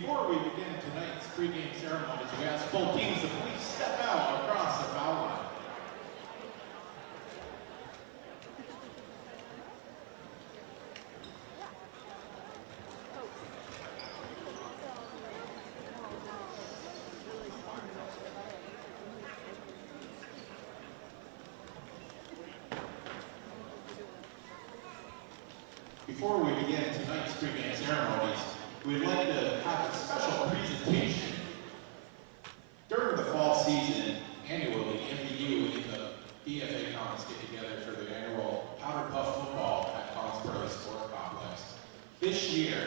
Before we begin tonight's pregame ceremonies, we ask both teams to please step out across the foul line. Before we begin tonight's pregame ceremonies, we'd like to have a special presentation. During the fall season, annually, MVU and the BFA Comets get together for the annual Powder Puff Football at Collinsboro Sports Complex. This year,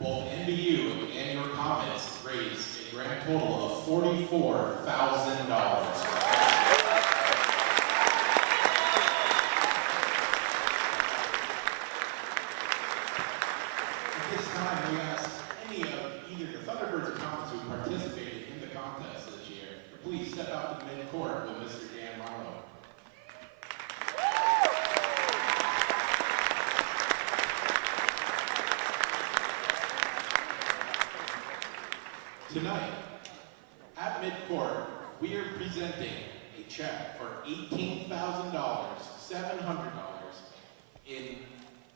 both MVU and your Comets raised a grand total of $44,000. Please step out to the mid-court with Mr. Dan Marlowe. Tonight, at mid-court, we are presenting a check for $18,700 in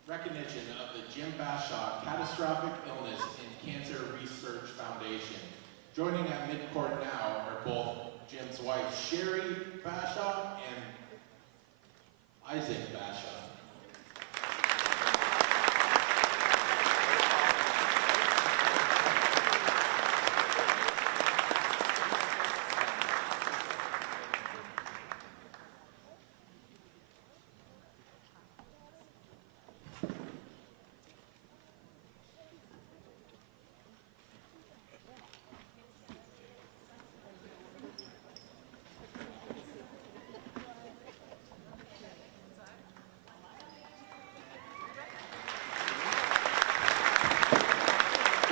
recognition of the Jim Bashaw Catastrophic Illness and Cancer Research Foundation. Joining at mid-court now are both Jim's wife, Sherry Bashaw, and Isaac Bashaw.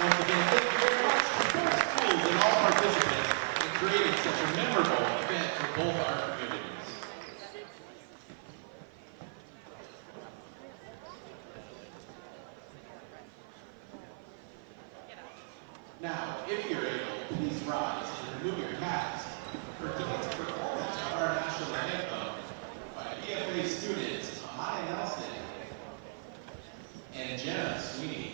Once again, thank you very much to both schools and all participants in creating such a memorable event for both our communities. Now, if you're able, please rise and remove your hats for tonight's performance of our national anthem by BFA students Amaya Nelson and Jenna Sweeney.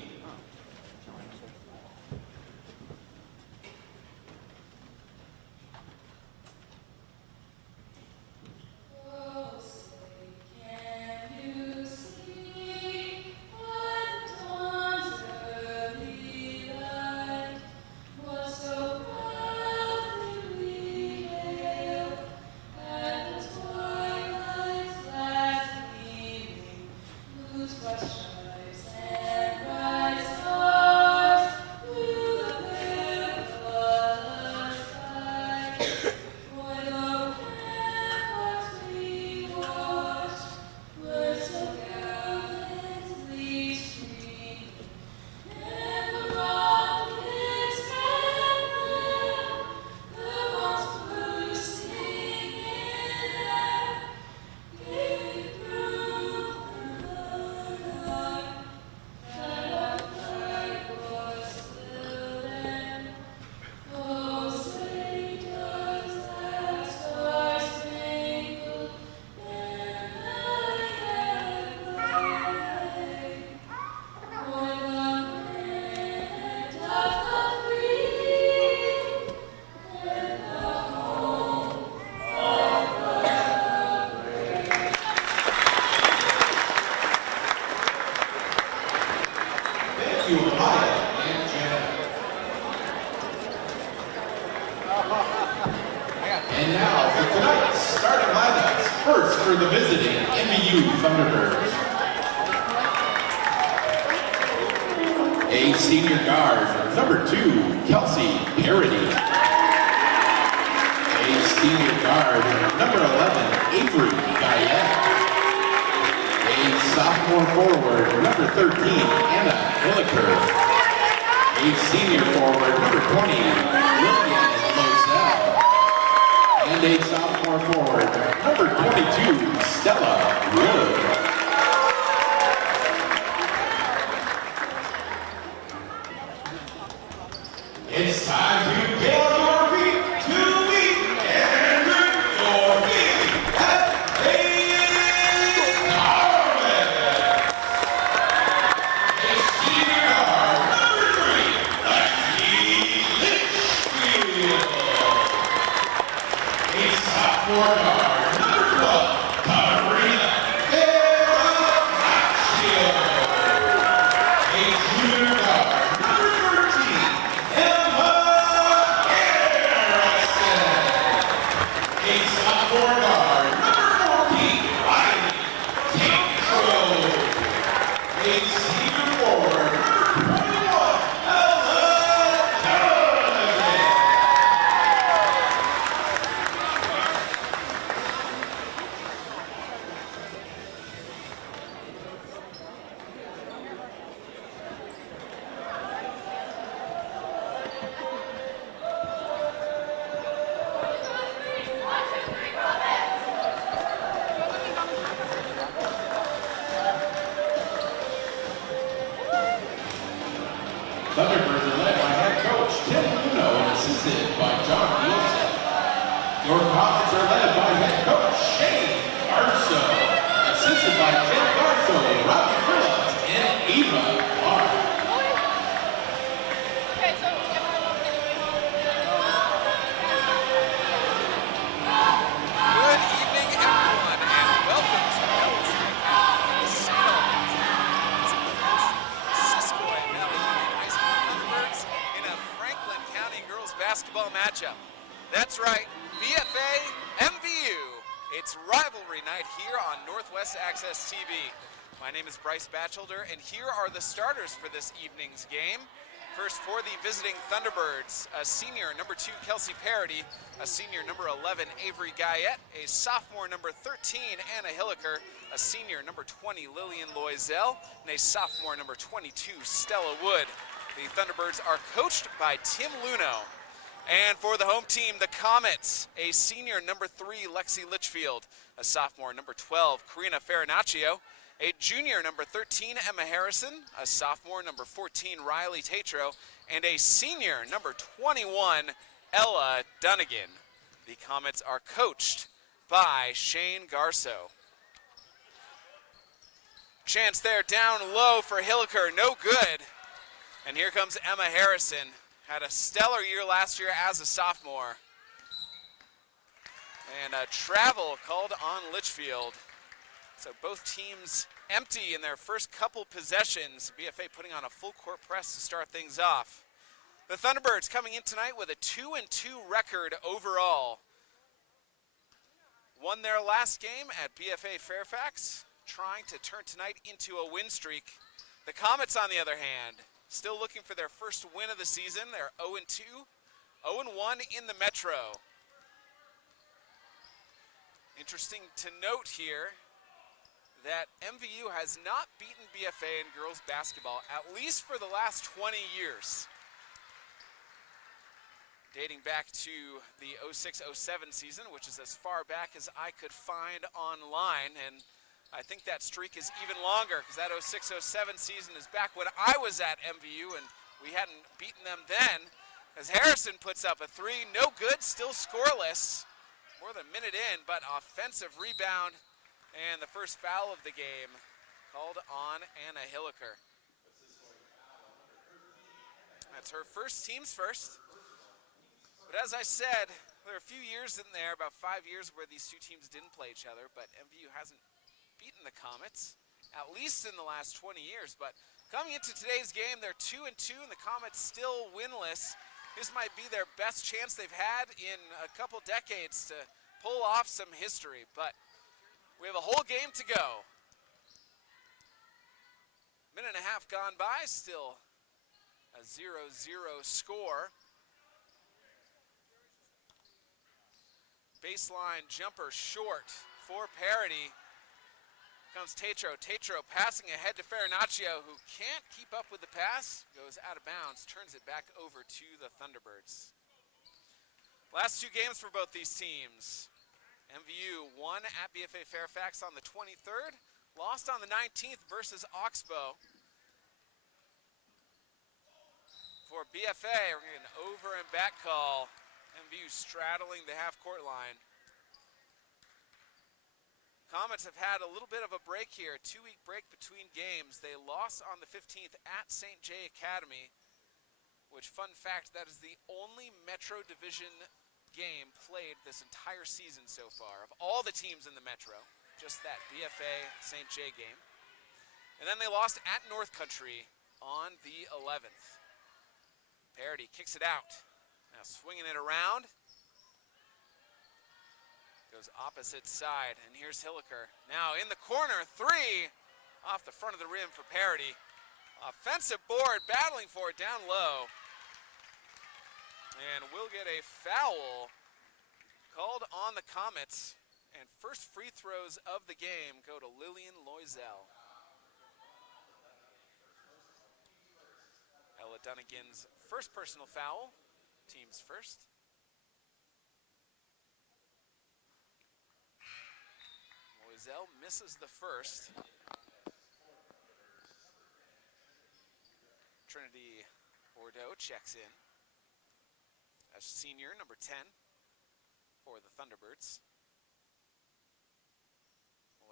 And now for tonight's starting lineups. First for the visiting MVU Thunderbirds. A senior guard, number 2, Kelsey Parody. A senior guard, number 11, Avery Guyette. A sophomore forward, number 13, Anna Milliker. A senior forward, number 20, Lillian Lozelle. And a sophomore forward, number 22, Stella Wood. Eva Clark. Good evening, everyone, and welcome to Ellis Academy Cisco Valley Union High School Thunderbirds in a Franklin County girls basketball matchup. That's right, BFA MVU. It's rivalry night here on Northwest Access TV. My name is Bryce Batchelder, and here are the starters for this evening's game. First for the visiting Thunderbirds, a senior number 2 Kelsey Parody, a senior number 11 Avery Guyette, a sophomore number 13 Anna Hilliker, a senior number 20 Lillian Loisel, and a sophomore number 22 Stella Wood. The Thunderbirds are coached by Tim Luno. And for the home team, the Comets, a senior number 3 Lexi Litchfield, a sophomore number 12 Karina Farinaccio, a junior number 13 Emma Harrison, a sophomore number 14 Riley Tatro, and a senior number 21 Ella Dunnigan. The Comets are coached by Shane Garso. Chance there down low for Hilliker, no good. And here comes Emma Harrison. Had a stellar year last year as a sophomore. And a travel called on Litchfield. So both teams empty in their first couple possessions. BFA putting on a full court press to start things off. The Thunderbirds coming in tonight with a 2-2 record overall. Won their last game at BFA Fairfax, trying to turn tonight into a win streak. The Comets, on the other hand, still looking for their first win of the season. They're 0-2, 0-1 in the Metro. Interesting to note here that MVU has not beaten BFA in girls basketball, at least for the last 20 years. Dating back to the 06-07 season, which is as far back as I could find online, and I think that streak is even longer, because that 06-07 season is back when I was at MVU, and we hadn't beaten them then. As Harrison puts up a 3, no good, still scoreless. More than a minute in, but offensive rebound. And the first foul of the game called on Anna Hilliker. That's her first, team's first. But as I said, there are a few years in there, about 5 years, where these two teams didn't play each other, but MVU hasn't beaten the Comets, at least in the last 20 years. But coming into today's game, they're 2-2, and the Comets still winless. This might be their best chance they've had in a couple decades to pull off some history, but we have a whole game to go. Minute and a half gone by, still a 0-0 score. Baseline jumper short for Parody. Comes Tatro. Tatro passing ahead to Farinaccio, who can't keep up with the pass. Goes out of bounds, turns it back over to the Thunderbirds. Last two games for both these teams. MVU won at BFA Fairfax on the 23rd, lost on the 19th versus Oxbow. For BFA, we're getting an over and back call. MVU straddling the half-court line. Comets have had a little bit of a break here, a 2-week break between games. They lost on the 15th at St. J Academy, which, fun fact, that is the only Metro Division game played this entire season so far. Of all the teams in the Metro, just that BFA St. J game. And then they lost at North Country on the 11th. Parody kicks it out. Now swinging it around. Goes opposite side, and here's Hilliker. Now in the corner, 3 off the front of the rim for Parody. Offensive board, battling for it down low. And we'll get a foul called on the Comets. And first free throws of the game go to Lillian Loisel. Ella Dunnigan's first personal foul, team's first. Loisel misses the first. Trinity Bordeaux checks in. A senior, number 10, for the Thunderbirds.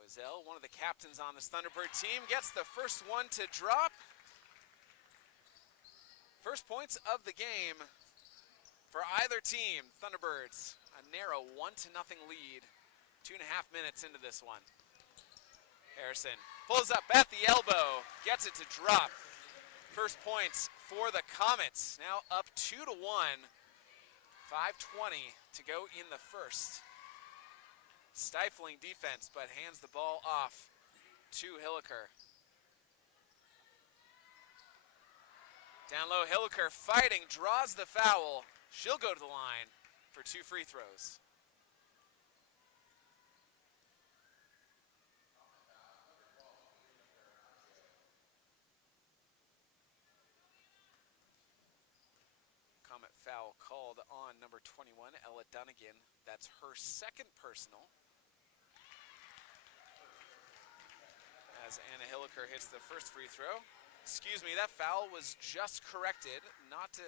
Loisel, one of the captains on this Thunderbird team, gets the first one to drop. First points of the game for either team. Thunderbirds, a narrow 1-0 lead. 2.5 minutes into this one. Harrison pulls up at the elbow, gets it to drop. First points for the Comets, now up 2-1. 5:20 to go in the first. Stifling defense, but hands the ball off to Hilliker. Down low, Hilliker fighting, draws the foul. She'll go to the line for 2 free throws. Comet foul called on number 21, Ella Dunnigan. That's her second personal. As Anna Hilliker hits the first free throw. Excuse me, that foul was just corrected, not to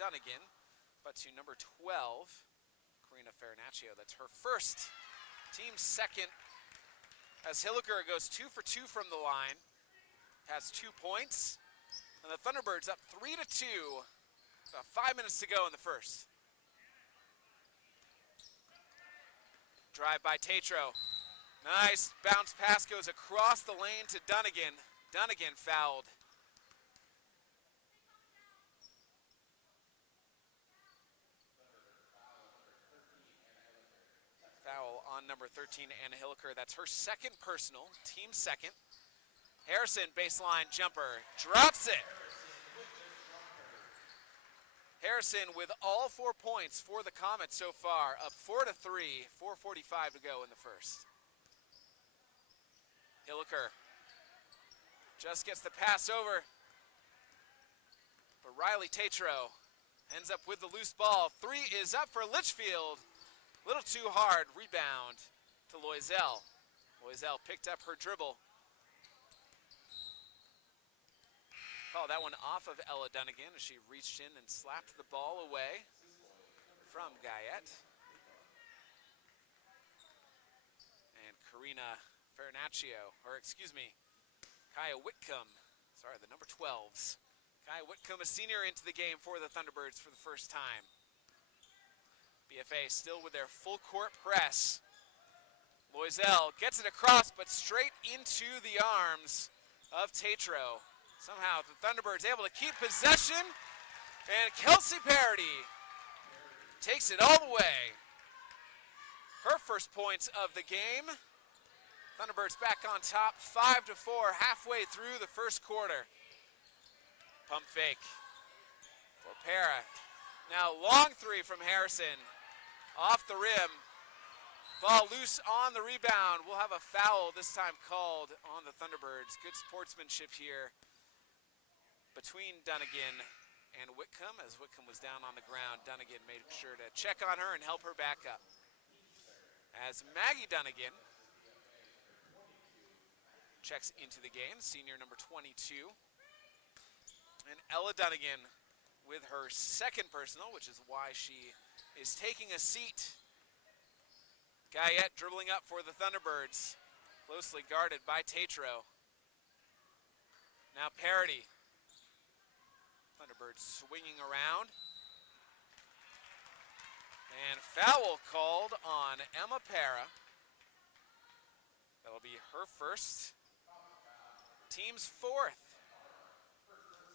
Dunnigan, but to number 12, Karina Farinaccio. That's her first, team second. As Hilliker goes 2 for 2 from the line, has 2 points, and the Thunderbirds up 3-2. About 5 minutes to go in the first. Drive by Tatro. Nice bounce pass goes across the lane to Dunnigan. Dunnigan fouled. Foul on number 13, Anna Hilliker. That's her second personal, team second. Harrison, baseline jumper, drops it. Harrison with all 4 points for the Comets so far, up 4-3, 4:45 to go in the first. Hilliker just gets the pass over, but Riley Tatro ends up with the loose ball. 3 is up for Litchfield. A little too hard, rebound to Loisel. Loisel picked up her dribble. Call that one off of Ella Dunnigan as she reached in and slapped the ball away from Guyette. And Karina Farinaccio, or excuse me, Kaya Whitcomb, sorry, the number 12s. Kaya Whitcomb, a senior, into the game for the Thunderbirds for the first time. BFA still with their full court press. Loisel gets it across, but straight into the arms of Tatro. Somehow the Thunderbirds able to keep possession, and Kelsey Parody takes it all the way. Her first points of the game. Thunderbirds back on top, 5-4, halfway through the first quarter. Pump fake for Para. Now long 3 from Harrison, off the rim. Ball loose on the rebound. We'll have a foul this time called on the Thunderbirds. Good sportsmanship here between Dunnigan and Whitcomb. As Whitcomb was down on the ground, Dunnigan made sure to check on her and help her back up. As Maggie Dunnigan checks into the game, senior number 22. And Ella Dunnigan with her second personal, which is why she is taking a seat. Guyette dribbling up for the Thunderbirds, closely guarded by Tatro. Now Parody. Thunderbirds swinging around. And foul called on Emma Para. That'll be her first, team's 4th.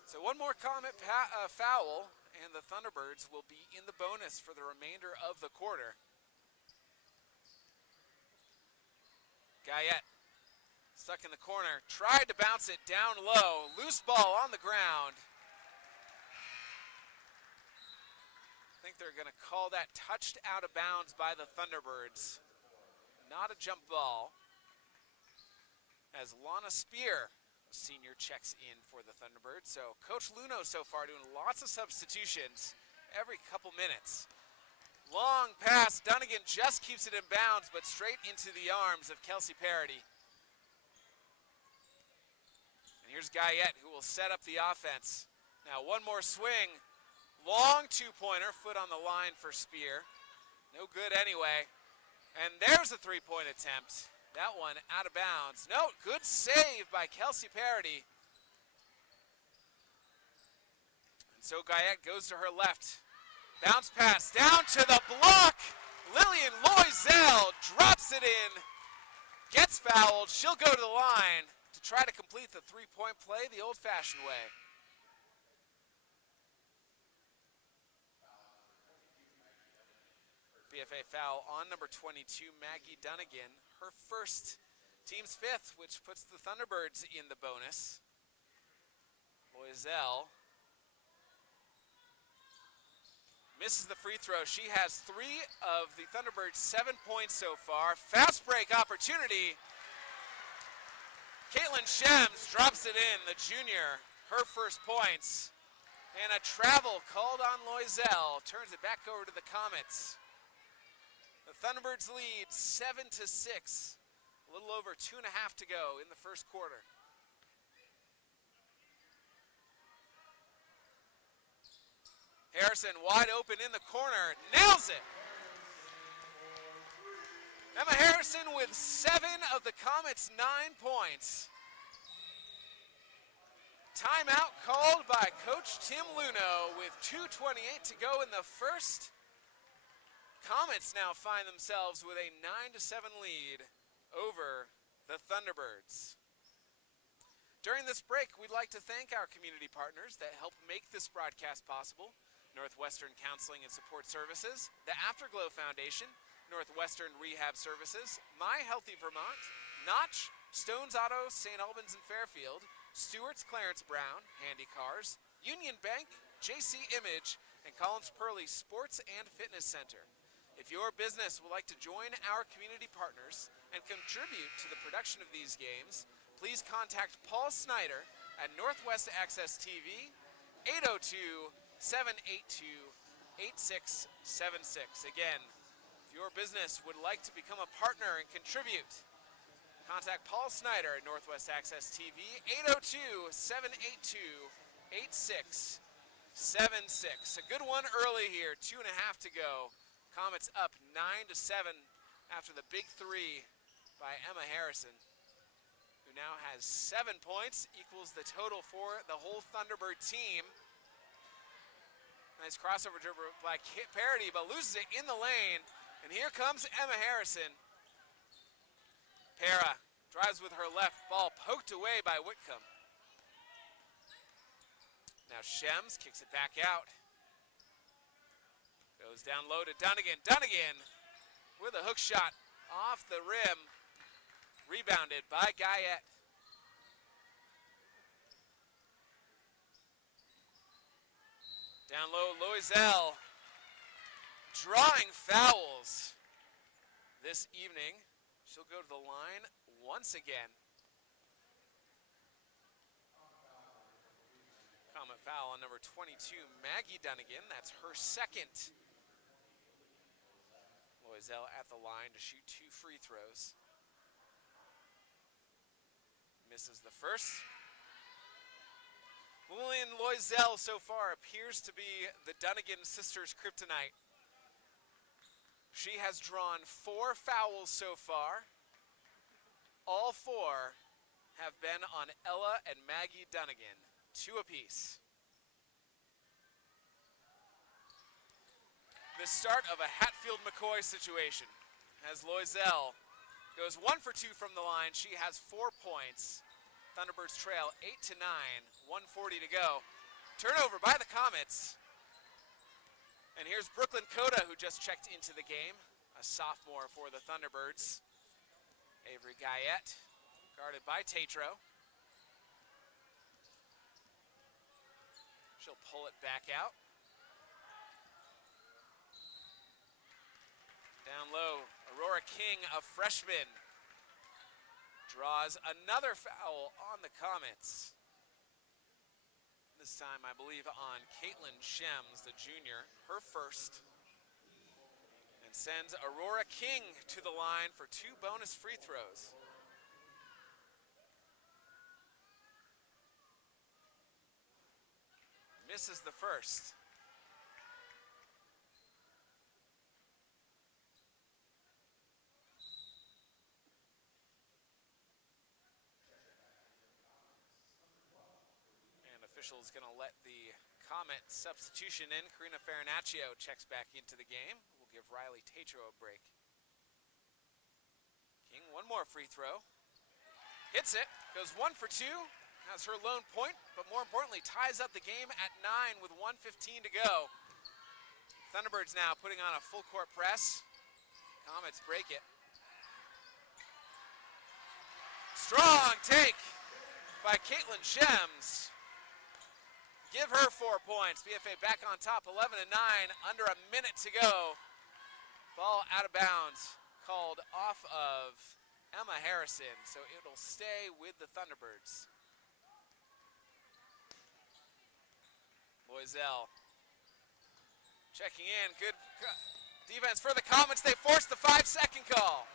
So one more Comet foul, and the Thunderbirds will be in the bonus for the remainder of the quarter. Guyette, stuck in the corner, tried to bounce it down low. Loose ball on the ground. I think they're going to call that touched out of bounds by the Thunderbirds. Not a jump ball. As Lana Spear, senior, checks in for the Thunderbirds. So Coach Luno so far doing lots of substitutions every couple minutes. Long pass, Dunnigan just keeps it in bounds, but straight into the arms of Kelsey Parody. And here's Guyette, who will set up the offense. Now one more swing, long 2-pointer, foot on the line for Spear. No good anyway. And there's a 3-point attempt. That one out of bounds. No, good save by Kelsey Parody. And so Guyette goes to her left. Bounce pass down to the block. Lillian Loisel drops it in. Gets fouled. She'll go to the line to try to complete the three-point play the old-fashioned way. BFA foul on number 22, Maggie Dunnigan. Her first, team's fifth, which puts the Thunderbirds in the bonus. Loisel misses the free throw. She has 3 of the Thunderbirds' 7 points so far. Fast break opportunity. Caitlin Shems drops it in, the junior, her first points. And a travel called on Loisel, turns it back over to the Comets. The Thunderbirds lead 7-6, a little over 2.5 to go in the first quarter. Harrison wide open in the corner, nails it. Emma Harrison with 7 of the Comets' 9 points. Timeout called by Coach Tim Luno with 2:28 to go in the first. Comets now find themselves with a 9-7 lead over the Thunderbirds. During this break, we'd like to thank our community partners that help make this broadcast possible. Northwestern Counseling and Support Services, the Afterglow Foundation, Northwestern Rehab Services, My Healthy Vermont, Notch, Stones Auto, St. Albans and Fairfield, Stewart's Clarence Brown, Handy Cars, Union Bank, JC Image, and Collins Purley Sports and Fitness Center. If your business would like to join our community partners and contribute to the production of these games, please contact Paul Snyder at Northwest Access TV, 802-782-8676. Again, if your business would like to become a partner and contribute, contact Paul Snyder at Northwest Access TV, 802-782-8676. A good one early here, 2.5 to go. Comets up 9-7 after the big 3 by Emma Harrison, who now has 7 points, equals the total for the whole Thunderbird team. Nice crossover dribble by Parody, but loses it in the lane. And here comes Emma Harrison. Para drives with her left, ball poked away by Whitcomb. Now Shems kicks it back out. Goes down low to Dunnigan. Dunnigan with a hook shot off the rim. Rebounded by Guyette. Down low, Loisel drawing fouls this evening. She'll go to the line once again. Comet foul on number 22, Maggie Dunnigan. That's her second. Loisel at the line to shoot 2 free throws. Misses the first. Lillian Loisel so far appears to be the Dunnigan sisters' kryptonite. She has drawn 4 fouls so far. All 4 have been on Ella and Maggie Dunnigan, 2 apiece. The start of a Hatfield-McCoy situation as Loisel goes 1 for 2 from the line. She has 4 points. Thunderbirds trail 8-9, 1:40 to go. Turnover by the Comets. And here's Brooklyn Coda, who just checked into the game, a sophomore for the Thunderbirds. Avery Guyette, guarded by Tatro. She'll pull it back out. Down low, Aurora King, a freshman, draws another foul on the Comets. This time, I believe, on Caitlin Shems, the junior, her first. And sends Aurora King to the line for 2 bonus free throws. Misses the first. Official is going to let the Comet substitution in. Karina Farinaccio checks back into the game. We'll give Riley Tatro a break. King, one more free throw. Hits it, goes 1 for 2, has her lone point, but more importantly, ties up the game at 9 with 1:15 to go. Thunderbirds now putting on a full court press. Comets break it. Strong take by Caitlin Shems. Give her 4 points. BFA back on top, 11-9, under a minute to go. Ball out of bounds, called off of Emma Harrison, so it'll stay with the Thunderbirds. Loisel checking in, good defense for the Comets. They force the 5-second call.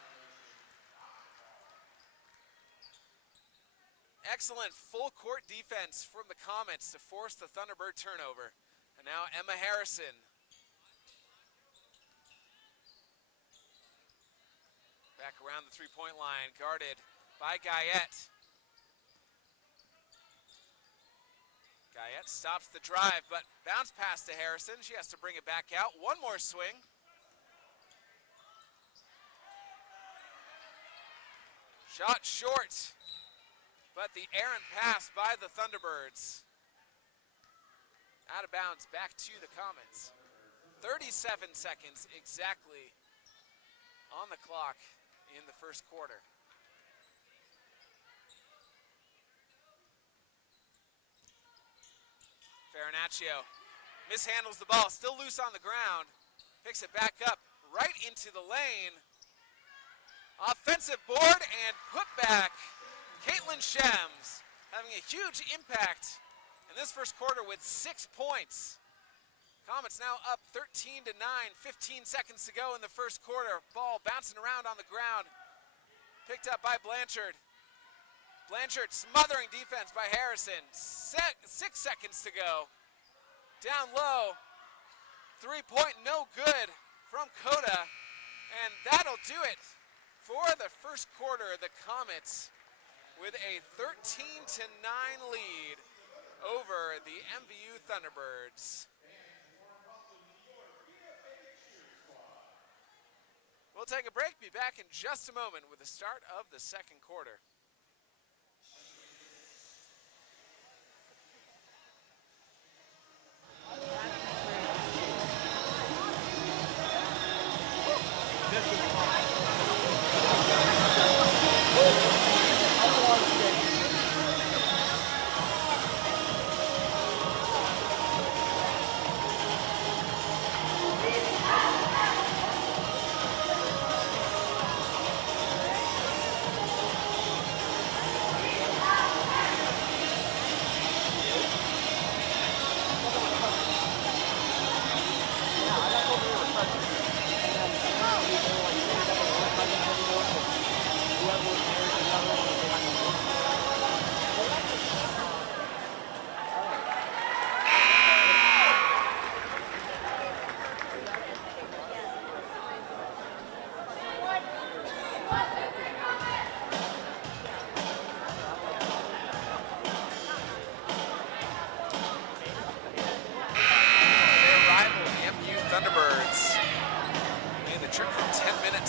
Excellent full court defense from the Comets to force the Thunderbird turnover. And now Emma Harrison. Back around the three-point line, guarded by Guyette. Guyette stops the drive, but bounce pass to Harrison. She has to bring it back out. One more swing. Shot short. But the errant pass by the Thunderbirds. Out of bounds, back to the Comets. 37 seconds exactly on the clock in the first quarter. Farinaccio mishandles the ball, still loose on the ground. Picks it back up, right into the lane. Offensive board and put back. Caitlin Shems having a huge impact in this first quarter with 6 points. Comets now up 13-9, 15 seconds to go in the first quarter. Ball bouncing around on the ground. Picked up by Blanchard. Blanchard smothering defense by Harrison. 6 seconds to go. Down low. 3-point no good from Coda. And that'll do it for the first quarter. The Comets with a 13-9 lead over the MVU Thunderbirds. We'll take a break, be back in just a moment with the start of the second quarter.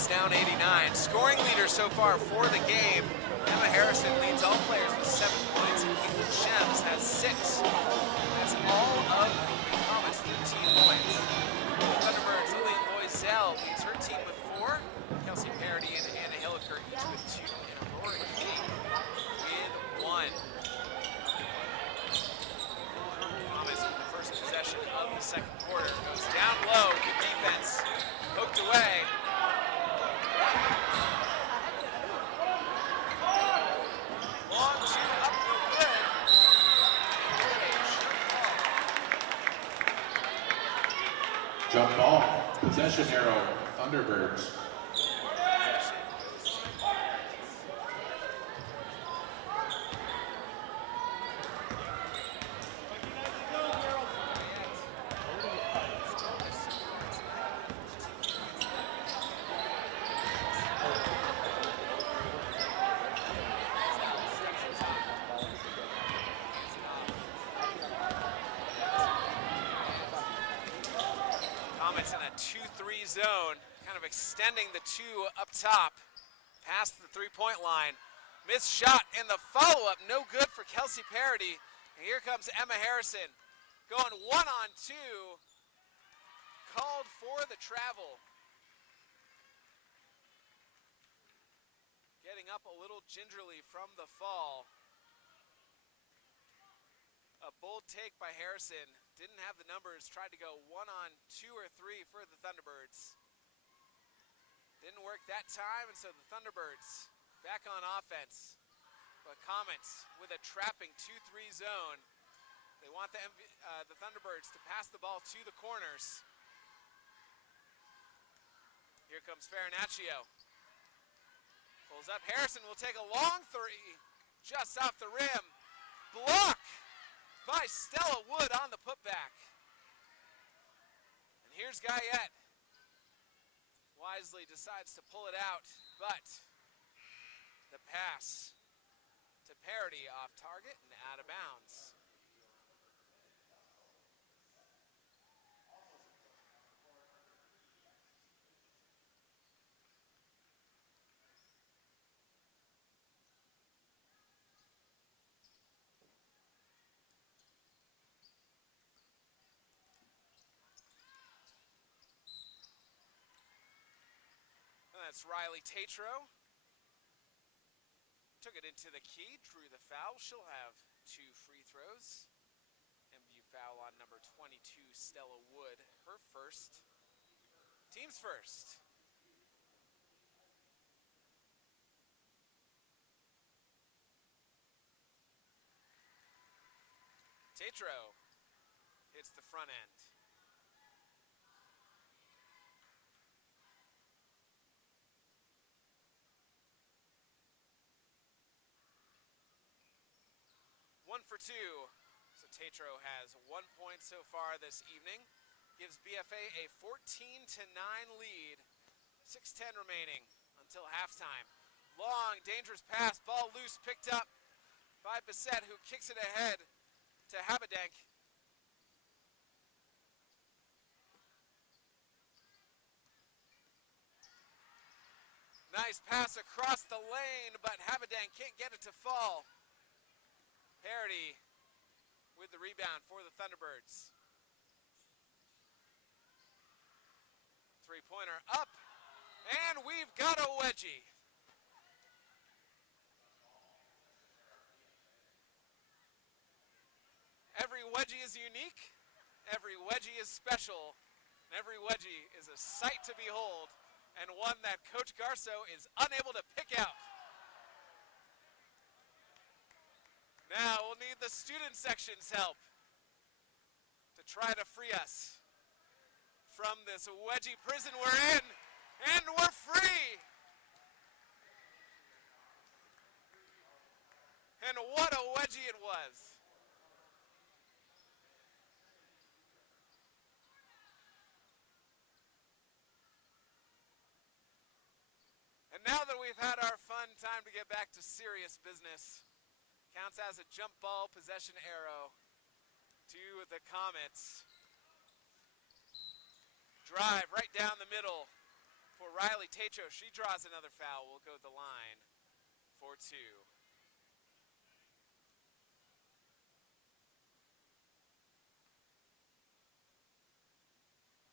Down 89. Scoring leader so far for the game. Emma Harrison leads all players with 7 points, and Caitlin Shems has 6. That's all of the Comets' 13 points. Thunderbirds, Lillian Loisel leads her team with 4. Kelsey Parody and Anna Hilliker each with 2, and Aurora King with 1. Comets with the first possession of the second quarter. Goes down low, good defense. Poked away. Jump ball, possession arrow, Thunderbirds. zone, kind of extending the two up top past the three-point line. Missed shot in the follow-up, no good for Kelsey Parody. And here comes Emma Harrison going 1-on-2, called for the travel. Getting up a little gingerly from the fall. A bold take by Harrison. Didn't have the numbers, tried to go 1-on-2 or 3 for the Thunderbirds. Didn't work that time, and so the Thunderbirds back on offense. But Comets with a trapping 2-3 zone. They want the Thunderbirds to pass the ball to the corners. Here comes Farinaccio. Pulls up, Harrison will take a long three, just off the rim. Block by Stella Wood on the putback. And here's Guyette. Wisely decides to pull it out, but the pass to Parody off target and out of bounds. That's Riley Tatro. Took it into the key, drew the foul. She'll have 2 free throws. MVU foul on number 22, Stella Wood. Her first. Team's first. Tatro hits the front end. For 2. So Tatro has 1 point so far this evening. Gives BFA a 14-9 lead. 6:10 remaining until halftime. Long, dangerous pass, ball loose, picked up by Bissett, who kicks it ahead to Habedank. Nice pass across the lane, but Habedank can't get it to fall. Parody with the rebound for the Thunderbirds. Three-pointer up, and we've got a wedgie. Every wedgie is unique, every wedgie is special, and every wedgie is a sight to behold, and one that Coach Garso is unable to pick out. Now we'll need the student section's help to try to free us from this wedgie prison we're in, and we're free. And what a wedgie it was. And now that we've had our fun, time to get back to serious business. Counts as a jump ball possession arrow to the Comets. Drive right down the middle for Riley Tatro. She draws another foul. Will go to the line for 2.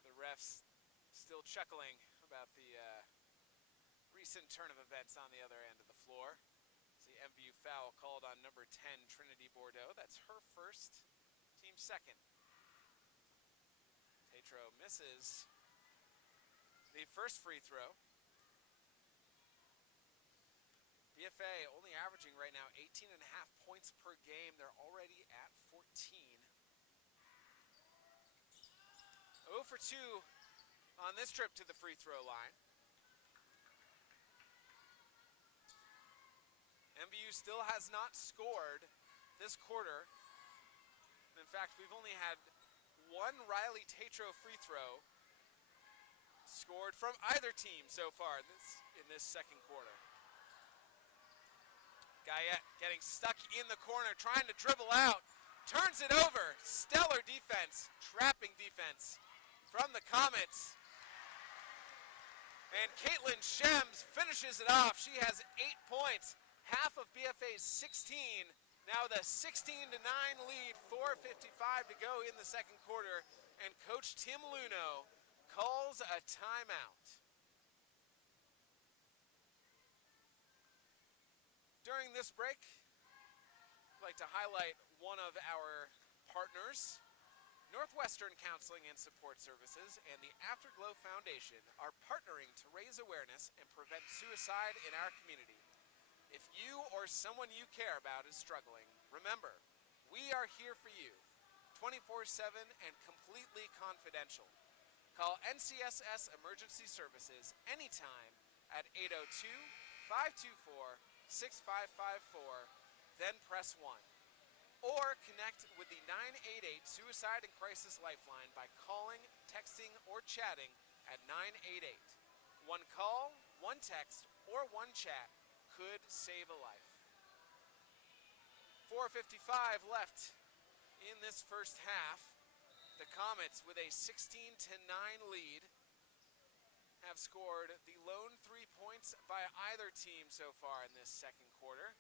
The refs still chuckling about the recent turn of events on the other end of the floor. The MVU foul called on number 10, Trinity Bordeaux. That's her first, team second. Tatro misses the first free throw. BFA only averaging right now 18.5 points per game. They're already at 14. 0 for 2 on this trip to the free throw line. MVU still has not scored this quarter. In fact, we've only had 1 Riley Tatro free throw scored from either team so far in this second quarter. Guyette getting stuck in the corner, trying to dribble out, turns it over. Stellar defense, trapping defense from the Comets. And Caitlin Shems finishes it off. She has 8 points, half of BFA's 16. Now the 16-9 lead, 4:55 to go in the second quarter, and Coach Tim Luno calls a timeout. During this break, I'd like to highlight one of our partners. Northwestern Counseling and Support Services and the Afterglow Foundation are partnering to raise awareness and prevent suicide in our community. If you or someone you care about is struggling, remember, we are here for you, 24/7 and completely confidential. Call NCSS Emergency Services anytime at 802-524-6554, then press 1. Or connect with the 988 Suicide and Crisis Lifeline by calling, texting, or chatting at 988. One call, one text, or one chat could save a life. 4:55 left in this first half. The Comets, with a 16-9 lead, have scored the lone 3 points by either team so far in this second quarter.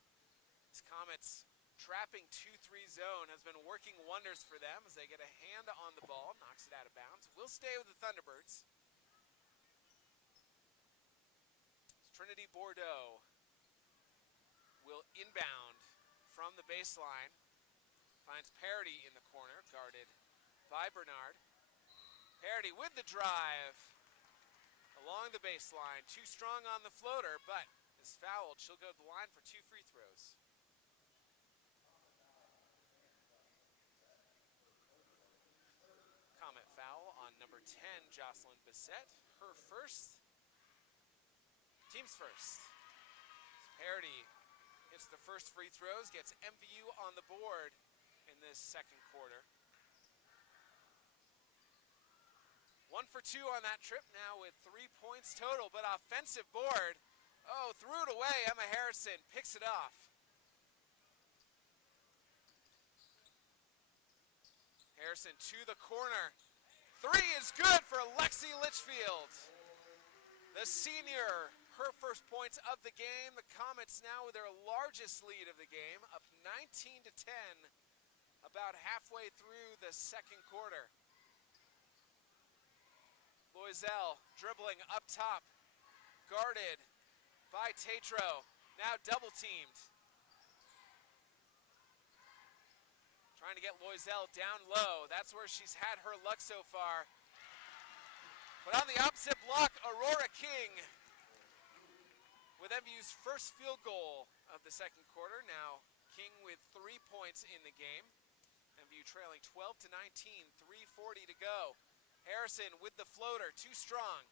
This Comets trapping 2-3 zone has been working wonders for them as they get a hand on the ball, knocks it out of bounds. We'll stay with the Thunderbirds. Trinity Bordeaux will inbound from the baseline. Finds Parity in the corner, guarded by Bernard. Parity with the drive along the baseline. Too strong on the floater, but is fouled. She'll go to the line for 2 free throws. Comet foul on number 10, Jocelyn Bissett. Her first, team's first. Parity hits the first free throws, gets MVU on the board in this second quarter. 1 for 2 on that trip now with 3 points total, but offensive board. Oh, threw it away. Emma Harrison picks it off. Harrison to the corner. 3 is good for Lexi Litchfield. The senior, her first points of the game. The Comets now with their largest lead of the game, up 19-10, about halfway through the second quarter. Loisel dribbling up top, guarded by Tatro, now double teamed. Trying to get Loisel down low. That's where she's had her luck so far. But on the opposite block, Aurora King with MVU's first field goal of the second quarter. Now King with 3 points in the game. MVU trailing 12-19, 3:40 to go. Harrison with the floater, too strong.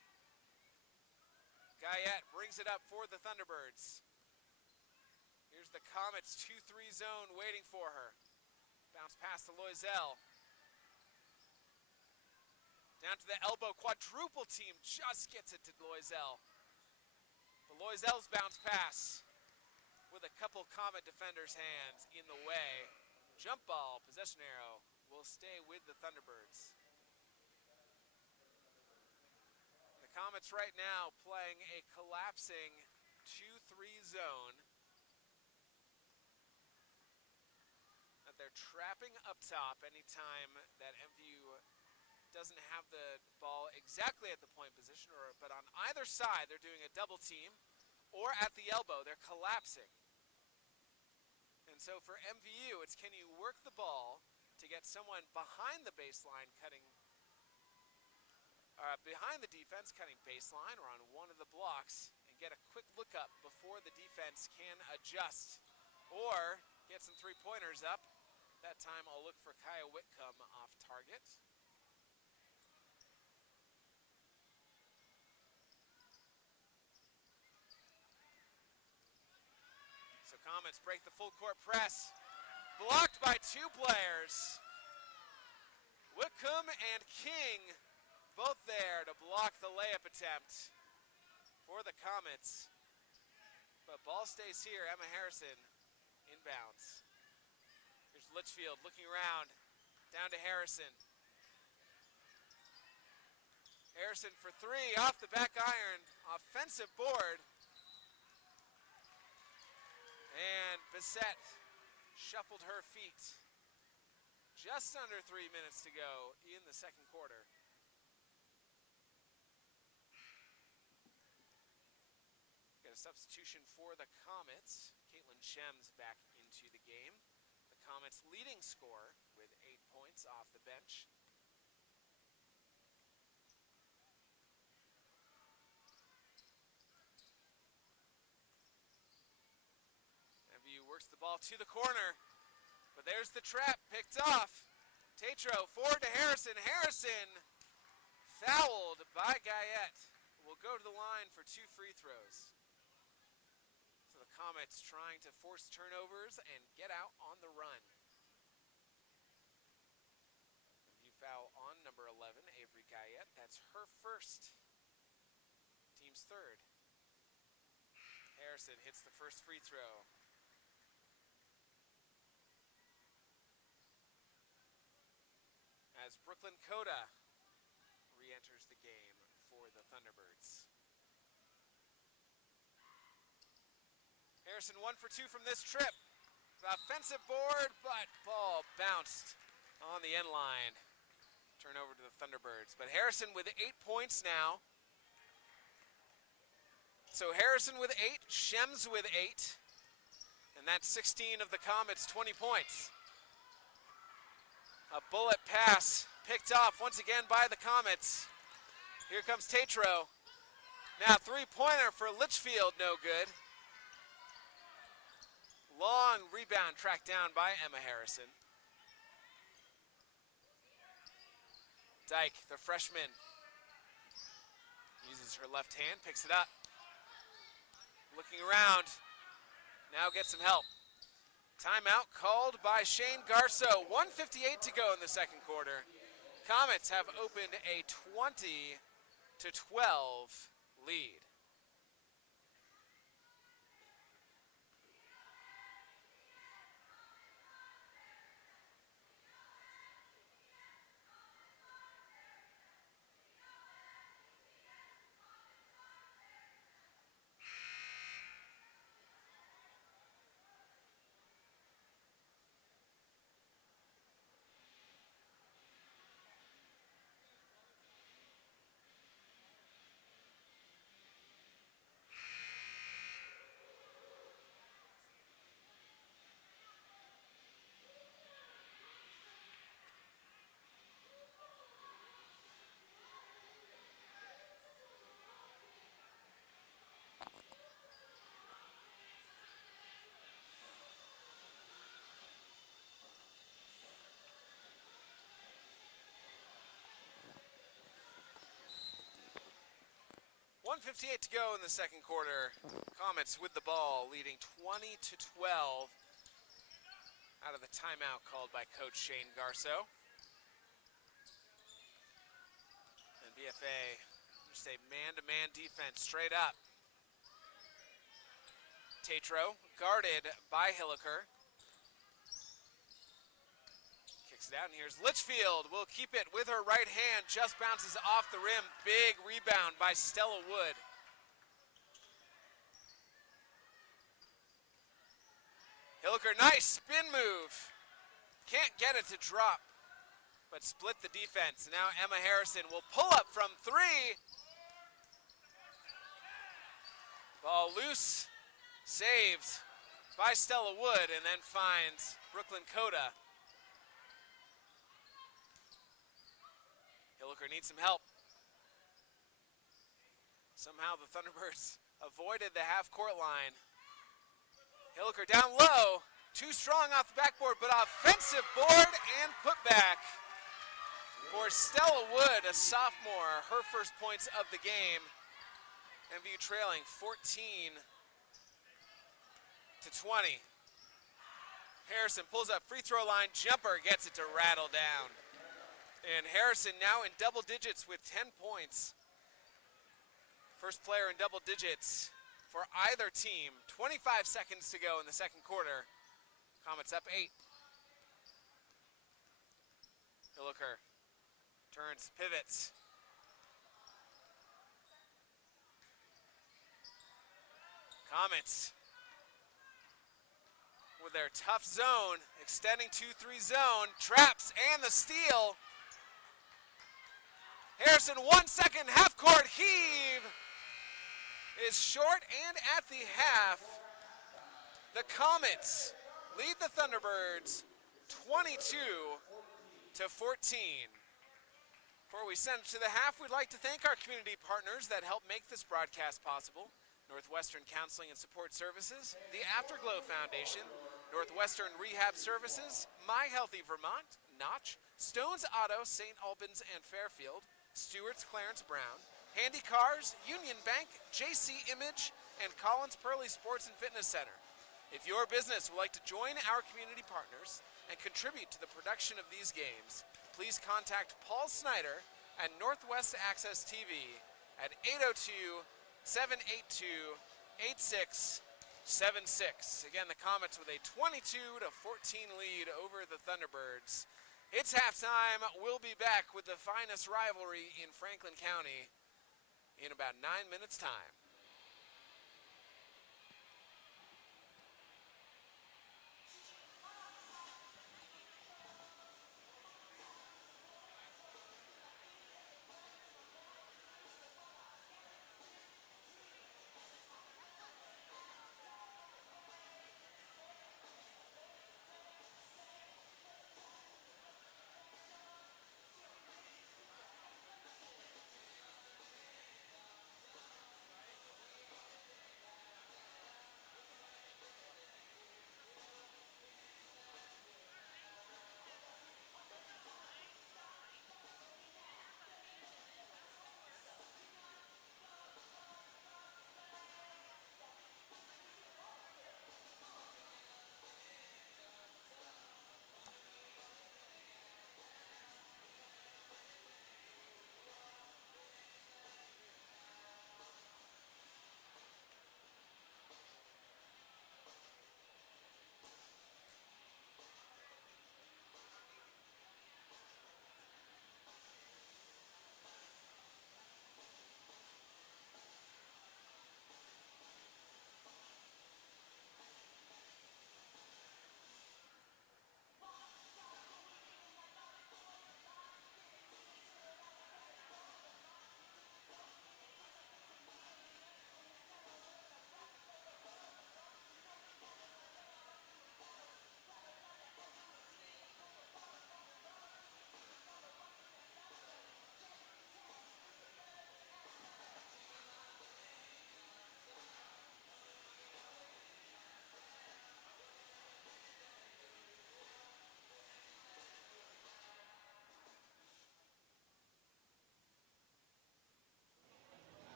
Guyette brings it up for the Thunderbirds. Here's the Comets 2-3 zone waiting for her. Bounce pass to Loisel. Down to the elbow, quadruple team just gets it to Loisel. But Loisel's bounce pass with a couple Comet defenders' hands in the way. Jump ball, possession arrow will stay with the Thunderbirds. The Comets right now playing a collapsing 2-3 zone. That they're trapping up top anytime that MVU doesn't have the ball exactly at the point position, but on either side they're doing a double team, or at the elbow they're collapsing. And so for MVU, it's can you work the ball to get someone behind the baseline cutting, behind the defense cutting baseline or on one of the blocks, and get a quick look up before the defense can adjust, or get some three-pointers up. That time I'll look for Kaya Whitcomb off target. So Comets break the full court press. Blocked by 2 players. Whitcomb and King both there to block the layup attempt for the Comets. But ball stays here. Emma Harrison inbounds. Here's Litchfield looking around. Down to Harrison. Harrison for three, off the back iron, offensive board. And Bissett shuffled her feet. Just under 3 minutes to go in the second quarter. Got a substitution for the Comets. Caitlin Shems back into the game. The Comets leading scorer with 8 points off the bench. MVU works the ball to the corner, but there's the trap picked off. Tatro forward to Harrison. Harrison fouled by Guyette. Will go to the line for 2 free throws. So the Comets trying to force turnovers and get out on the run. MVU foul on number 11, Avery Guyette. That's her first. Team's third. Harrison hits the first free throw. As Brooklyn Coda re-enters the game for the Thunderbirds. Harrison 1 for 2 from this trip. Offensive board, but ball bounced on the end line. Turnover to the Thunderbirds. But Harrison with 8 points now. So Harrison with 8, Shems with 8. And that's 16 of the Comets' 20 points. A bullet pass picked off once again by the Comets. Here comes Tatro. Now three-pointer for Litchfield, no good. Long rebound tracked down by Emma Harrison. Dyke, the freshman, uses her left hand, picks it up. Looking around, now gets some help. Timeout called by Shane Garceau. 1:58 to go in the second quarter. Comets have opened a 20-12 lead. .158 to go in the second quarter. Comets with the ball, leading 20-12 out of the timeout called by Coach Shane Garceau. And BFA, just a man-to-man defense straight up. Tatro guarded by Hilliker. Kicks it out, and here's Litchfield. Will keep it with her right hand, just bounces off the rim. Big rebound by Stella Wood. Hilliker, nice spin move. Can't get it to drop, but split the defense. Now Emma Harrison will pull up from three. Ball loose, saved by Stella Wood, and then finds Brooklyn Coda. Hilliker needs some help. Somehow the Thunderbirds avoided the half-court line. Hilliker down low, too strong off the backboard, but offensive board and putback for Stella Wood, a sophomore, her first points of the game. MVU trailing 14-20. Harrison pulls up free throw line, jumper, gets it to rattle down. And Harrison now in double digits with 10 points. First player in double digits for either team. 25 seconds to go in the second quarter. Comets up 8. Hilliker turns, pivots. Comets with their tough zone, extending 2-3 zone, traps and the steal. Harrison, 1 second, half court heave is short, and at the half, the Comets lead the Thunderbirds 22-14. Before we send it to the half, we'd like to thank our community partners that help make this broadcast possible. Northwestern Counseling and Support Services, the Afterglow Foundation, Northwestern Rehab Services, My Healthy Vermont, Notch, Stone's Auto, St. Albans and Fairfield, Stewart's Clarence Brown, Handy Cars, Union Bank, JC Image, and Collins Pearly Sports and Fitness Center. If your business would like to join our community partners and contribute to the production of these games, please contact Paul Snyder at Northwest Access TV at 802-782-8676. Again, the Comets with a 22-14 lead over the Thunderbirds. It's halftime. We'll be back with the finest rivalry in Franklin County in about 9 minutes' time.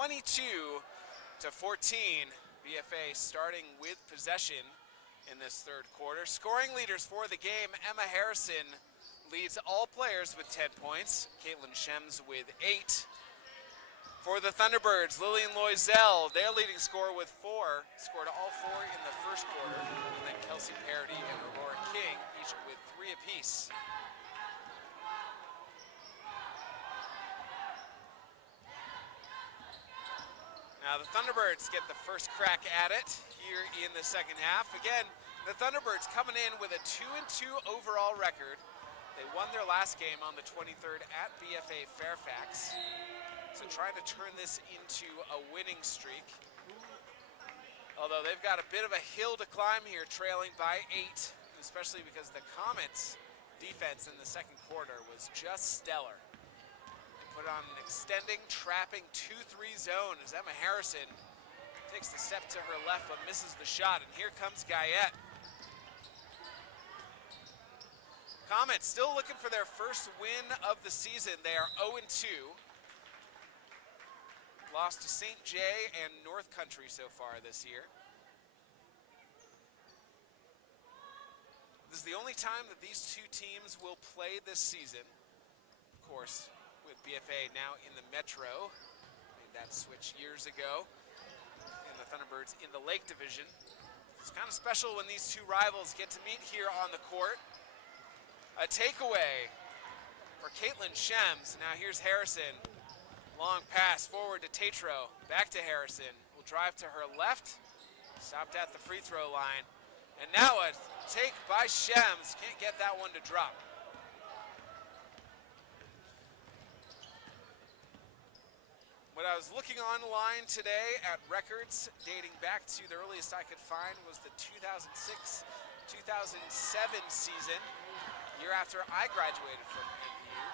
22-14. BFA starting with possession in this third quarter. Scoring leaders for the game, Emma Harrison leads all players with 10 points. Caitlin Shems with 8. For the Thunderbirds, Lillian Loisel, their leading scorer with 4, scored all 4 in the first quarter. And then Kelsey Parody and Aurora King, each with 3 apiece. Now the Thunderbirds get the first crack at it here in the second half. Again, the Thunderbirds coming in with a 2-2 overall record. They won their last game on the 23rd at BFA Fairfax. So trying to turn this into a winning streak. Although they've got a bit of a hill to climb here, trailing by 8, especially because the Comets' defense in the second quarter was just stellar. Put on an extending, trapping 2-3 zone as Emma Harrison takes the step to her left but misses the shot, and here comes Guyette. Comets still looking for their first win of the season. They are 0-2. Lost to St. Jay and North Country so far this year. This is the only time that these two teams will play this season. Of course, with BFA now in the Metro. Made that switch years ago. And the Thunderbirds in the Lake Division. It's kind of special when these two rivals get to meet here on the court. A takeaway for Caitlin Shems. Now here's Harrison. Long pass forward to Tatro. Back to Harrison. Will drive to her left. Stopped at the free throw line. And now a take by Shems. Can't get that one to drop. When I was looking online today at records dating back to the earliest I could find was the 2006-2007 season, year after I graduated from MVU.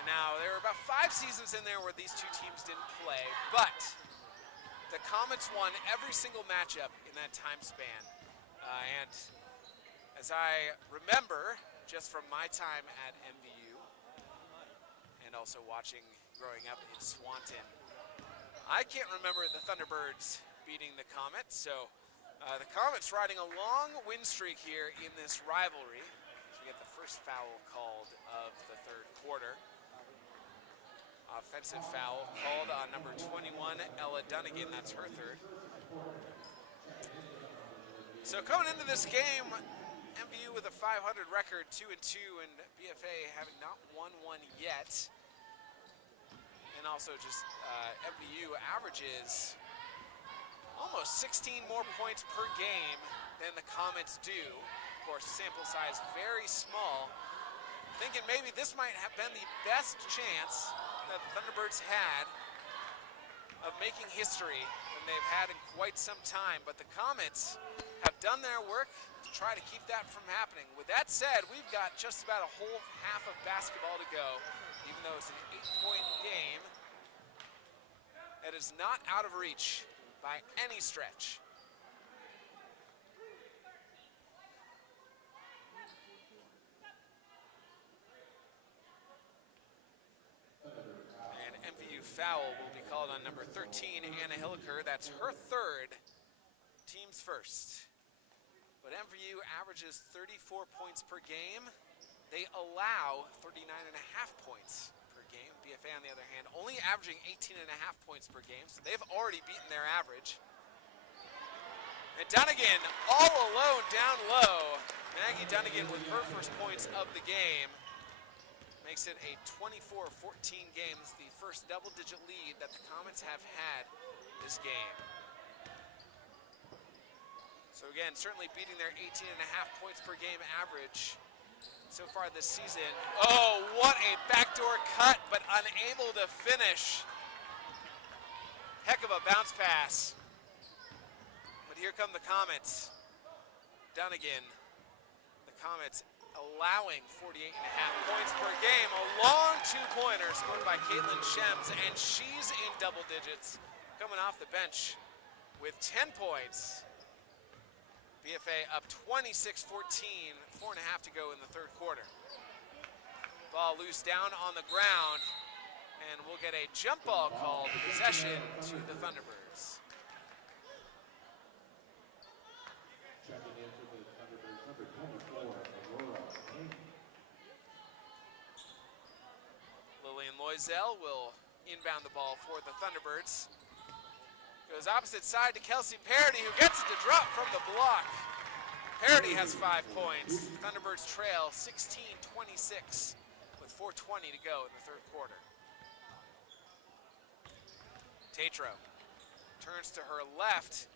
And now there were about 5 seasons in there where these two teams didn't play, but the Comets won every single matchup in that time span. And as I remember, just from my time at MVU, and also watching growing up in Swanton, I can't remember the Thunderbirds beating the Comets, so the Comets riding a long win streak here in this rivalry. So we get the first foul called of the third quarter. Offensive foul called on number 21, Ella Dunnigan. That's her third. So coming into this game, MVU with a 500 record, 2-2, and BFA having not won one yet. And also just MVU averages almost 16 more points per game than the Comets do. Of course, sample size very small. Thinking maybe this might have been the best chance that the Thunderbirds had of making history than they've had in quite some time. But the Comets have done their work to try to keep that from happening. With that said, we've got just about a whole half of basketball to go. Even though it's an 8-point game, it is not out of reach by any stretch. And MVU foul will be called on number 13, Anna Hilliker. That's her third, team's first. But MVU averages 34 points per game. They allow 39.5 points per game. BFA, on the other hand, only averaging 18.5 points per game, so they've already beaten their average. And Dunnigan all alone down low. Maggie Dunnigan with her first points of the game. Makes it a 24-14 game. It's the first double-digit lead that the Comets have had this game. So again, certainly beating their 18.5 points per game average so far this season. Oh, what a backdoor cut, but unable to finish. Heck of a bounce pass. But here come the Comets. Dunnigan, the Comets allowing 48.5 points per game. A long two-pointer scored by Caitlin Shems, and she's in double digits, coming off the bench with 10 points. BFA up 26-14, 4.5 to go in the third quarter. Ball loose down on the ground. And we'll get a jump ball called, possession to the Thunderbirds. Checking in for the Thunderbirds, number 24, Aurora. Lillian Loisel will inbound the ball for the Thunderbirds. Goes opposite side to Kelsey Parody, who gets it to drop from the block. Parody has 5 points. Thunderbirds trail 16-26 with 4:20 to go in the third quarter. Tatro turns to her left,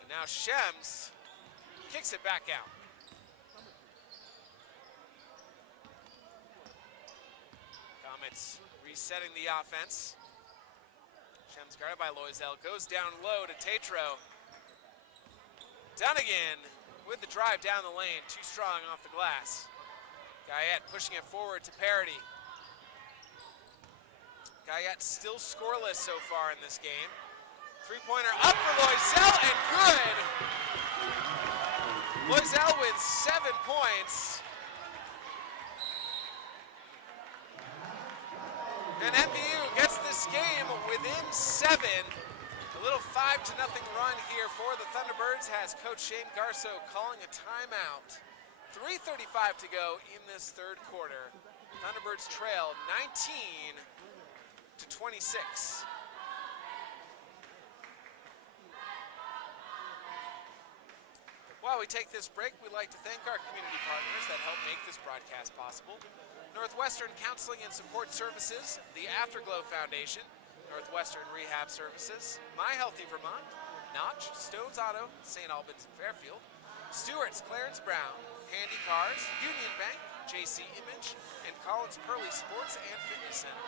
and now Shems kicks it back out. Comets resetting the offense. Shems guarded by Loisel, goes down low to Tatro. Dunnigan with the drive down the lane, too strong off the glass. Guyette pushing it forward to Parody. Guyette still scoreless so far in this game. Three-pointer up for Loisel, and good! Loisel with 7 points. And MVU gets this game within 7. A little 5-0 run here for the Thunderbirds has Coach Shane Garso calling a timeout. 3:35 to go in this third quarter. Thunderbirds trail 19-26. While we take this break, we'd like to thank our community partners that help make this broadcast possible. Northwestern Counseling and Support Services, the Afterglow Foundation, Northwestern Rehab Services, My Healthy Vermont, Notch, Stones Auto, St. Albans and Fairfield, Stewart's Clarence Brown, Handy Cars, Union Bank, JC Image, and Collins Purley Sports and Fitness Center.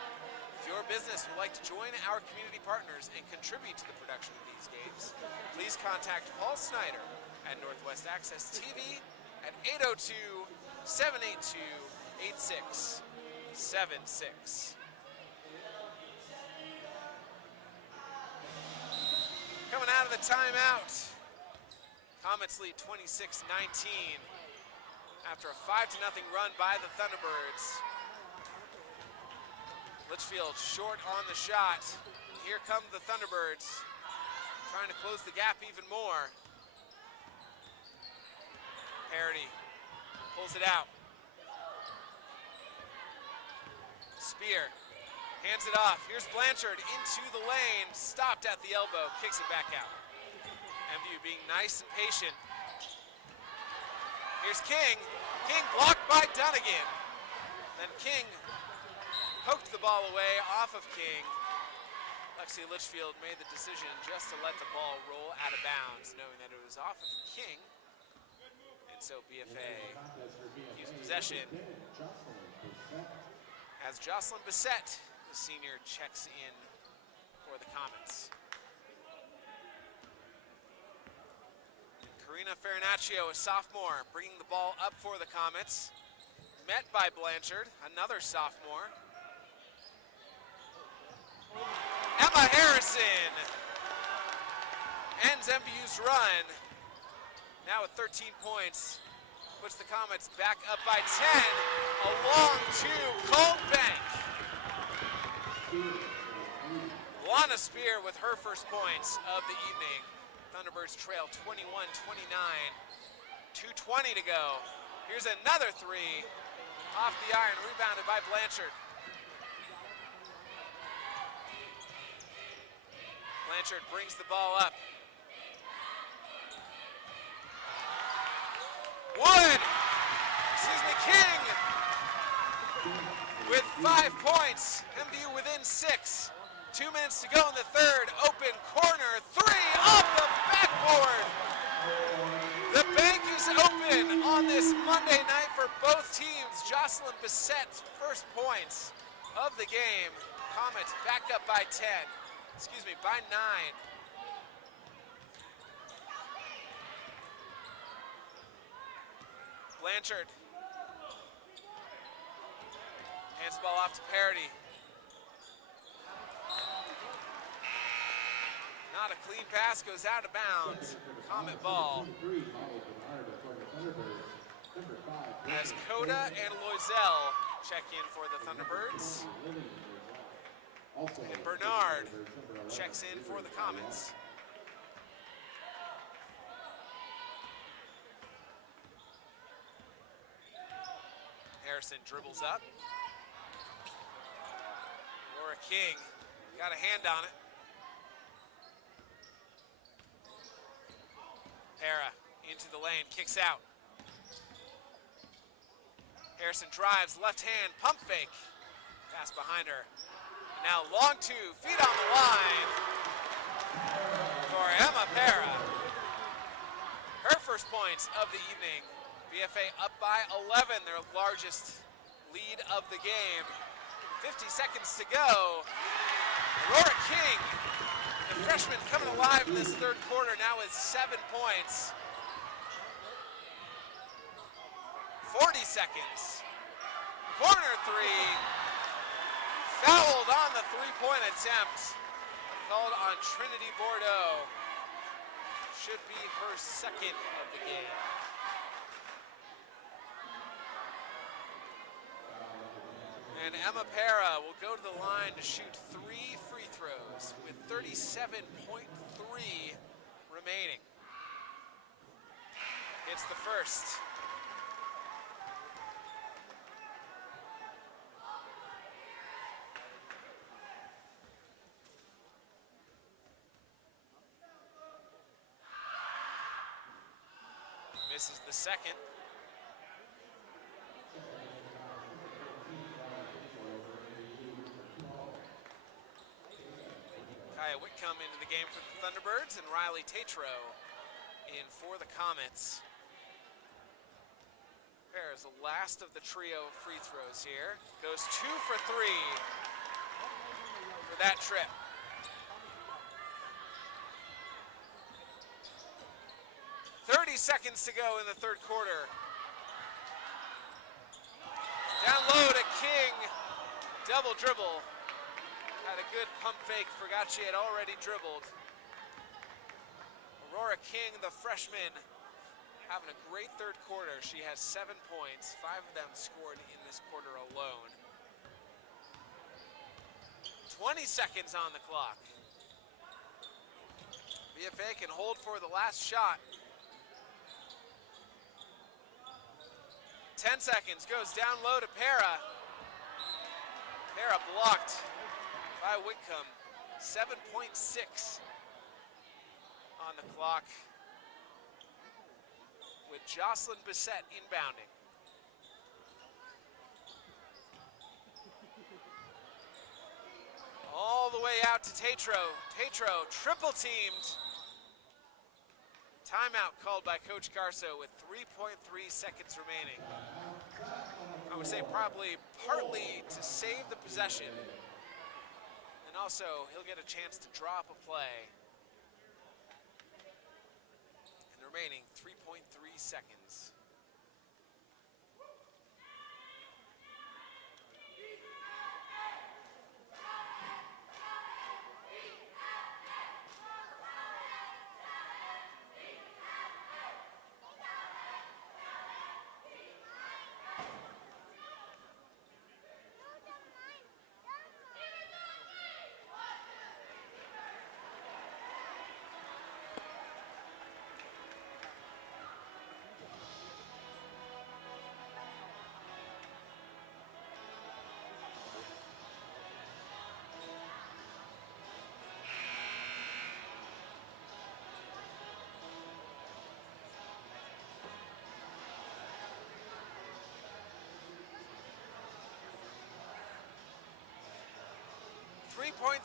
If your business would like to join our community partners and contribute to the production of these games, please contact Paul Snyder at Northwest Access TV at 802-782-8676. Coming out of the timeout, Comets lead 26-19 after a 5-0 run by the Thunderbirds. Litchfield short on the shot. Here come the Thunderbirds, trying to close the gap even more. Parody pulls it out. Spear hands it off. Here's Blanchard into the lane, stopped at the elbow, kicks it back out. MVU being nice and patient. Here's King. King blocked by Dunnigan. Then King poked the ball away off of King. Lexi Litchfield made the decision just to let the ball roll out of bounds, knowing that it was off of King. And so BFA keeps possession as Jocelyn Bissett, the senior, checks in for the Comets. Karina Farinaccio, a sophomore, bringing the ball up for the Comets. Met by Blanchard, another sophomore. Emma Harrison ends MVU's run. Now with 13 points, puts the Comets back up by 10. A long two, Colt Bank. Lana Spear with her first points of the evening. Thunderbirds trail 21-29. 2:20 to go. Here's another three. Off the iron, rebounded by Blanchard. Blanchard brings the ball up. Wood, King with 5 points. MVU within 6. 2 minutes to go in the third. Open corner, three off the backboard. The bank is open on this Monday night for both teams. Jocelyn Bissett's first points of the game. Comets back up by 10. Excuse me, by 9. Blanchard hands the ball off to Parody. Not a clean pass, goes out of bounds. Comet ball. As Coda and Loisel check in for the Thunderbirds. And Bernard checks in for the Comets. Harrison dribbles up. Laura King got a hand on it. Para into the lane, kicks out. Harrison drives, left hand, pump fake. Pass behind her. Now long two, feet on the line for Emma Para. Her first points of the evening. BFA up by 11, their largest lead of the game. 50 seconds to go. Aurora King, the freshman, coming alive in this third quarter now with 7 points. 40 seconds. Corner three. Fouled on the three-point attempt. Called on Trinity Bordeaux. Should be her second of the game. And Emma Para will go to the line to shoot 3 free throws with 37.3 remaining. It's the first. Misses the second. Kaya Whitcomb into the game for the Thunderbirds and Riley Tatro in for the Comets. There's the last of the trio of free throws here. Goes 2 for 3 for that trip. Seconds to go in the third quarter. Down low to King, double dribble. Had a good pump fake, forgot she had already dribbled. Aurora King, the freshman, having a great third quarter. She has 7 points, 5 of them scored in this quarter alone. 20 seconds on the clock. BFA can hold for the last shot. 10 seconds, goes down low to Para. Para blocked by Whitcomb. 7.6 on the clock with Jocelyn Bissett inbounding. All the way out to Tatro. Tatro triple teamed. Timeout called by Coach Garso with 3.3 seconds remaining. I would say probably partly to save the possession. And also, he'll get a chance to draw up a play. And the remaining 3.3 seconds.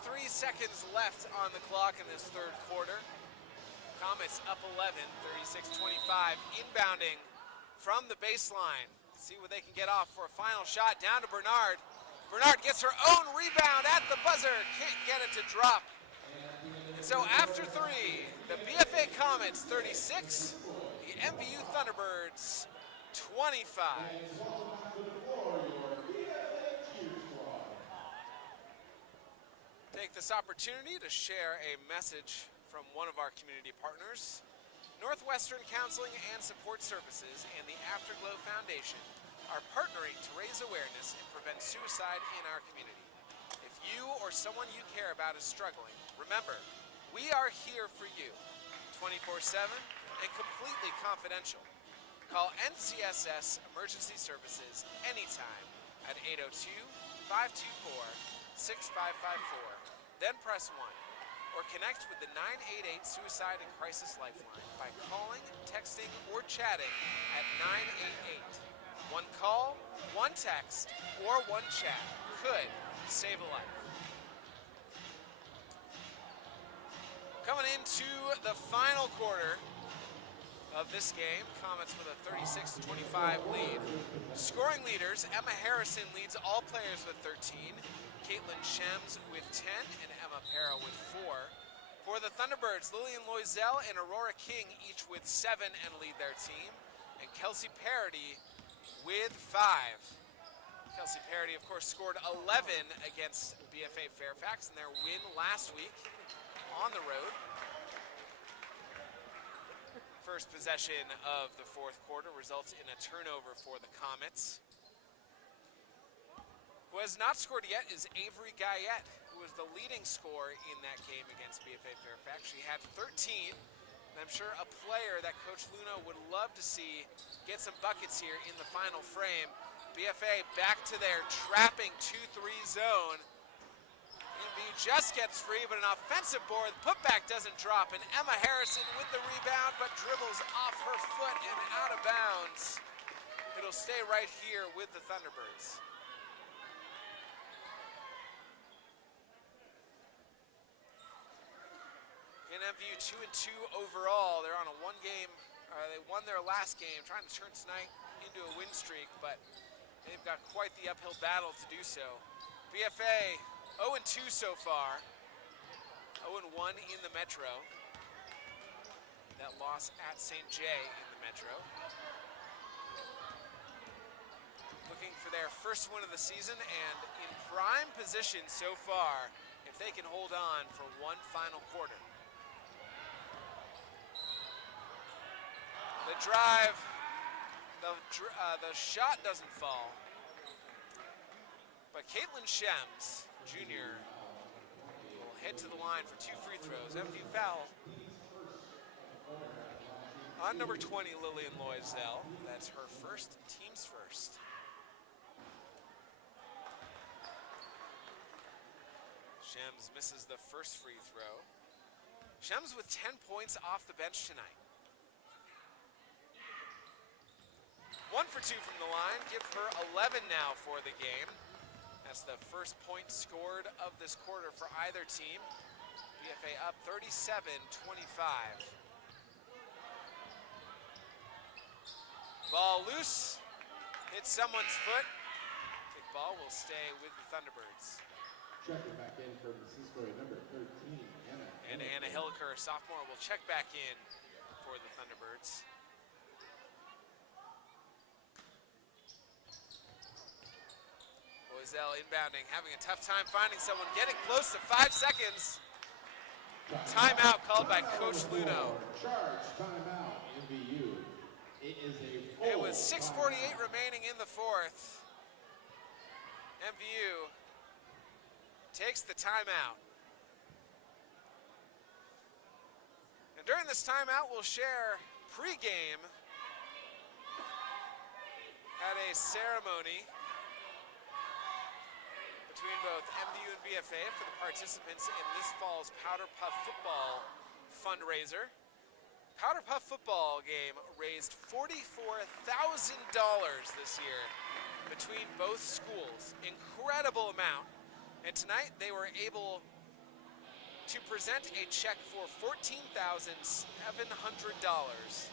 .3 seconds left on the clock in this third quarter. Comets up 11, 36-25, inbounding from the baseline. See what they can get off for a final shot. Down to Bernard. Bernard gets her own rebound at the buzzer. Can't get it to drop. And so after 3, the BFA Comets 36, the MVU Thunderbirds 25. Take this opportunity to share a message from one of our community partners. Northwestern Counseling and Support Services and the Afterglow Foundation are partnering to raise awareness and prevent suicide in our community. If you or someone you care about is struggling, remember, we are here for you 24/7 and completely confidential. Call NCSS Emergency Services anytime at 802-524-6554, then press 1, or connect with the 988 Suicide and Crisis Lifeline by calling, texting, or chatting at 988. One call, one text, or one chat could save a life. Coming into the final quarter of this game, Comets with a 36-25 lead. Scoring leaders, Emma Harrison leads all players with 13, Caitlin Shems with 10, and Emma Para with 4. For the Thunderbirds, Lillian Loisel and Aurora King each with 7 and lead their team, and Kelsey Parody with 5. Kelsey Parody, of course, scored 11 against BFA Fairfax in their win last week on the road. First possession of the fourth quarter results in a turnover for the Comets. Who has not scored yet is Avery Guyette, who was the leading scorer in that game against BFA Fairfax. She had 13, and I'm sure a player that Coach Luna would love to see get some buckets here in the final frame. BFA back to their trapping 2-3 zone. MVU just gets free, but an offensive board. The putback doesn't drop, and Emma Harrison with the rebound, but dribbles off her foot and out of bounds. It'll stay right here with the Thunderbirds. In MVU 2-2 overall. They're on a one-game, they won their last game, trying to turn tonight into a win streak, but they've got quite the uphill battle to do so. BFA 0-2 so far, 0-1 in the Metro. That loss at St. J in the Metro. Looking for their first win of the season and in prime position so far if they can hold on for one final quarter. The drive, the shot doesn't fall. But Caitlin Shems, junior, will head to the line for 2 free throws. MVU foul on number 20, Lillian Loisel. That's her first, team's first. Shems misses the first free throw. Shems with 10 points off the bench tonight. 1 for 2 from the line, give her 11 now for the game. That's the first point scored of this quarter for either team. BFA up 37-25. Ball loose, hits someone's foot. Big ball will stay with the Thunderbirds. Checking back in for Cisco, number 13, Anna. And Anna Hilliker, a sophomore, will check back in for the Thunderbirds. Loisel inbounding, having a tough time finding someone, getting close to 5 seconds. Timeout called by Coach Luno. Charge timeout, MVU. It is a It was 6:48 remaining in the fourth. MVU takes the timeout. And during this timeout, we'll share pregame at a ceremony between both MVU and BFA for the participants in this fall's Powder Puff Football fundraiser. Powder Puff Football game raised $44,000 this year between both schools. Incredible amount. And tonight they were able to present a check for $14,700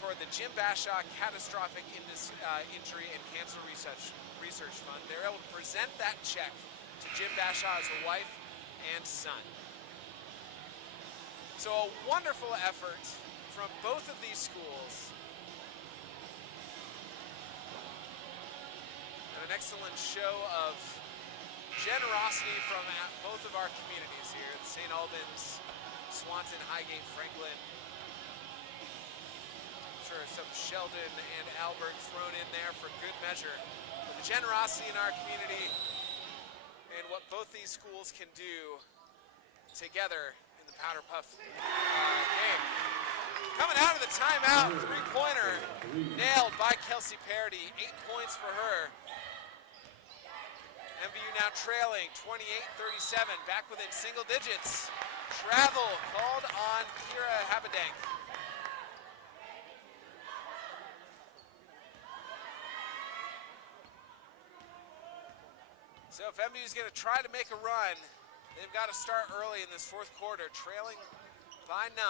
toward the Jim Bashaw Catastrophic Injury and Cancer Research Fund. They were able to present that check to Jim Bashaw's wife and son. So a wonderful effort from both of these schools. And an excellent show of generosity from both of our communities here, the St. Albans, Swanton, Highgate, Franklin. I'm sure some Sheldon and Albert thrown in there for good measure. But the generosity in our community what both these schools can do together in the Powder Puff game. Coming out of the timeout, three-pointer nailed by Kelsey Parody. 8 points for her. MVU now trailing 28-37, back within single digits. Travel called on Kira Habedank. So if MVU is going to try to make a run, they've got to start early in this fourth quarter, trailing by 9.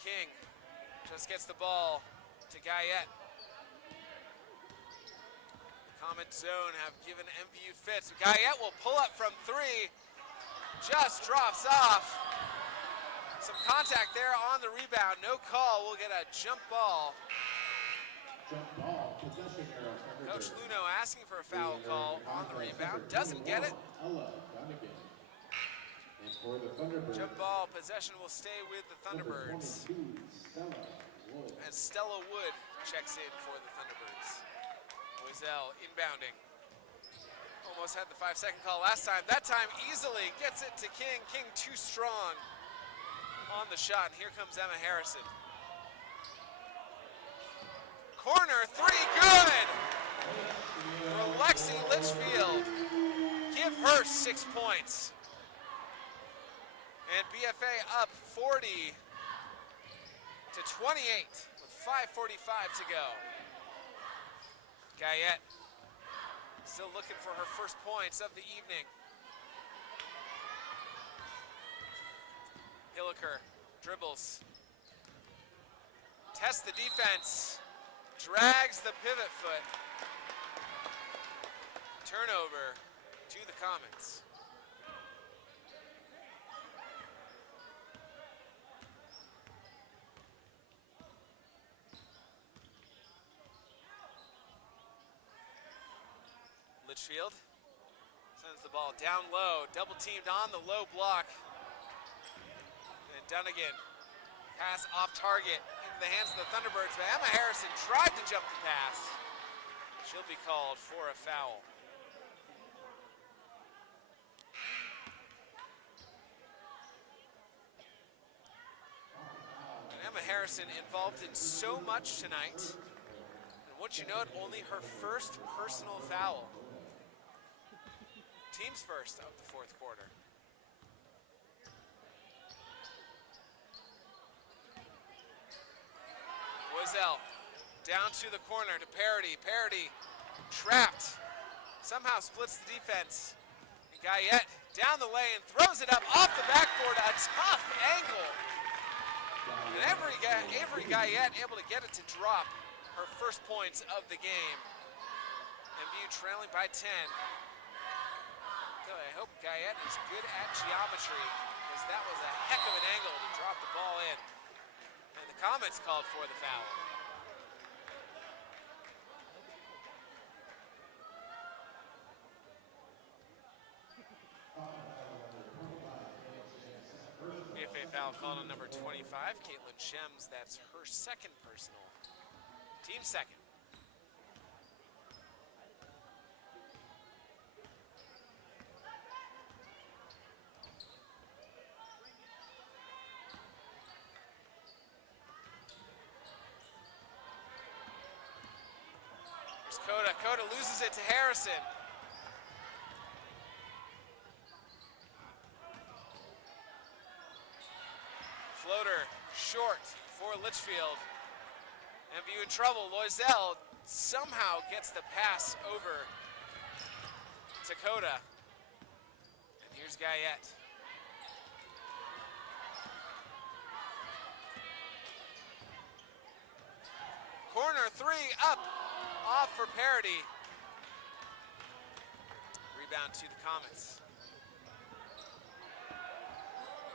King just gets the ball to Guyette. Comet zone have given MVU fits. Guyette will pull up from 3, just drops off. Some contact there on the rebound, no call. We'll get a jump ball. Jump ball, possession arrow. Coach Luno asking for a foul call on the rebound, doesn't get it. Ella Donegan. And for the Thunderbirds, Jump ball, possession will stay with the Thunderbirds. number 22, Stella Wood. As Stella Wood checks in for the Thunderbirds. Loisel inbounding. Almost had the 5-second call last time. That time easily gets it to King. King too strong on the shot. And here comes Emma Harrison. Corner 3, good! For Lexi Litchfield. Give her 6 points. And BFA up 40 to 28 with 5:45 to go. Guyette still looking for her first points of the evening. Hilliker dribbles. Tests the defense. Drags the pivot foot. Turnover to the Comets. Litchfield sends the ball down low, double teamed on the low block. And Dunnigan, pass off target into the hands of the Thunderbirds, but Emma Harrison tried to jump the pass. She'll be called for a foul. And Emma Harrison involved in so much tonight. And once you know it, only her first personal foul. Team's first of the fourth quarter. Loisel down to the corner to Parody. Parody trapped. Somehow splits the defense. And Guyette down the lane, throws it up off the backboard. A tough angle. And Avery Guyette able to get it to drop her first points of the game. MVU trailing by 10. I hope Guyette is good at geometry, because that was a heck of an angle to drop the ball in. And the Comets called for the foul. BFA foul called on number 25, Caitlin Shems. That's her second personal. Team second. Coda loses it to Harrison. Floater short for Litchfield. MVU in trouble. Loisel somehow gets the pass over to Coda. And here's Guyette. Corner 3 up. Off for Parody. Rebound to the Comets.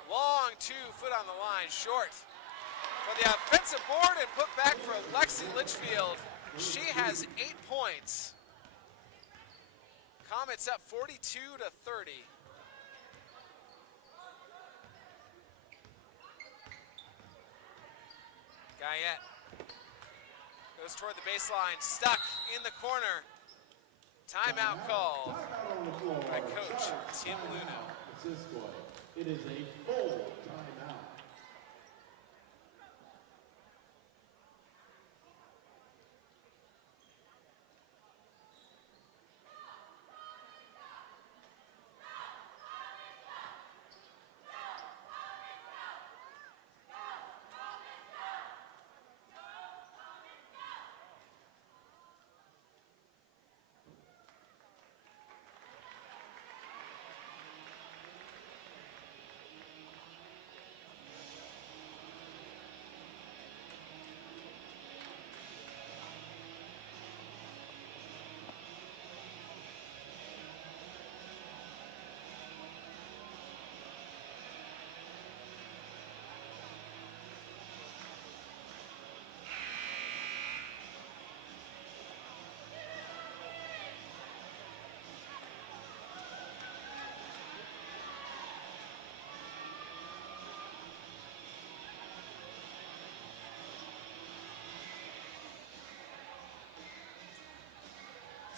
Long 2 foot on the line, short. For the offensive board and put back for Lexi Litchfield. She has 8 points. Comets up 42 to 30. Guyette goes toward the baseline, stuck in the corner. Timeout called Timeout on the floor. by Coach Sharp Tim timeout. Luno. Cisco. It is a full timeout.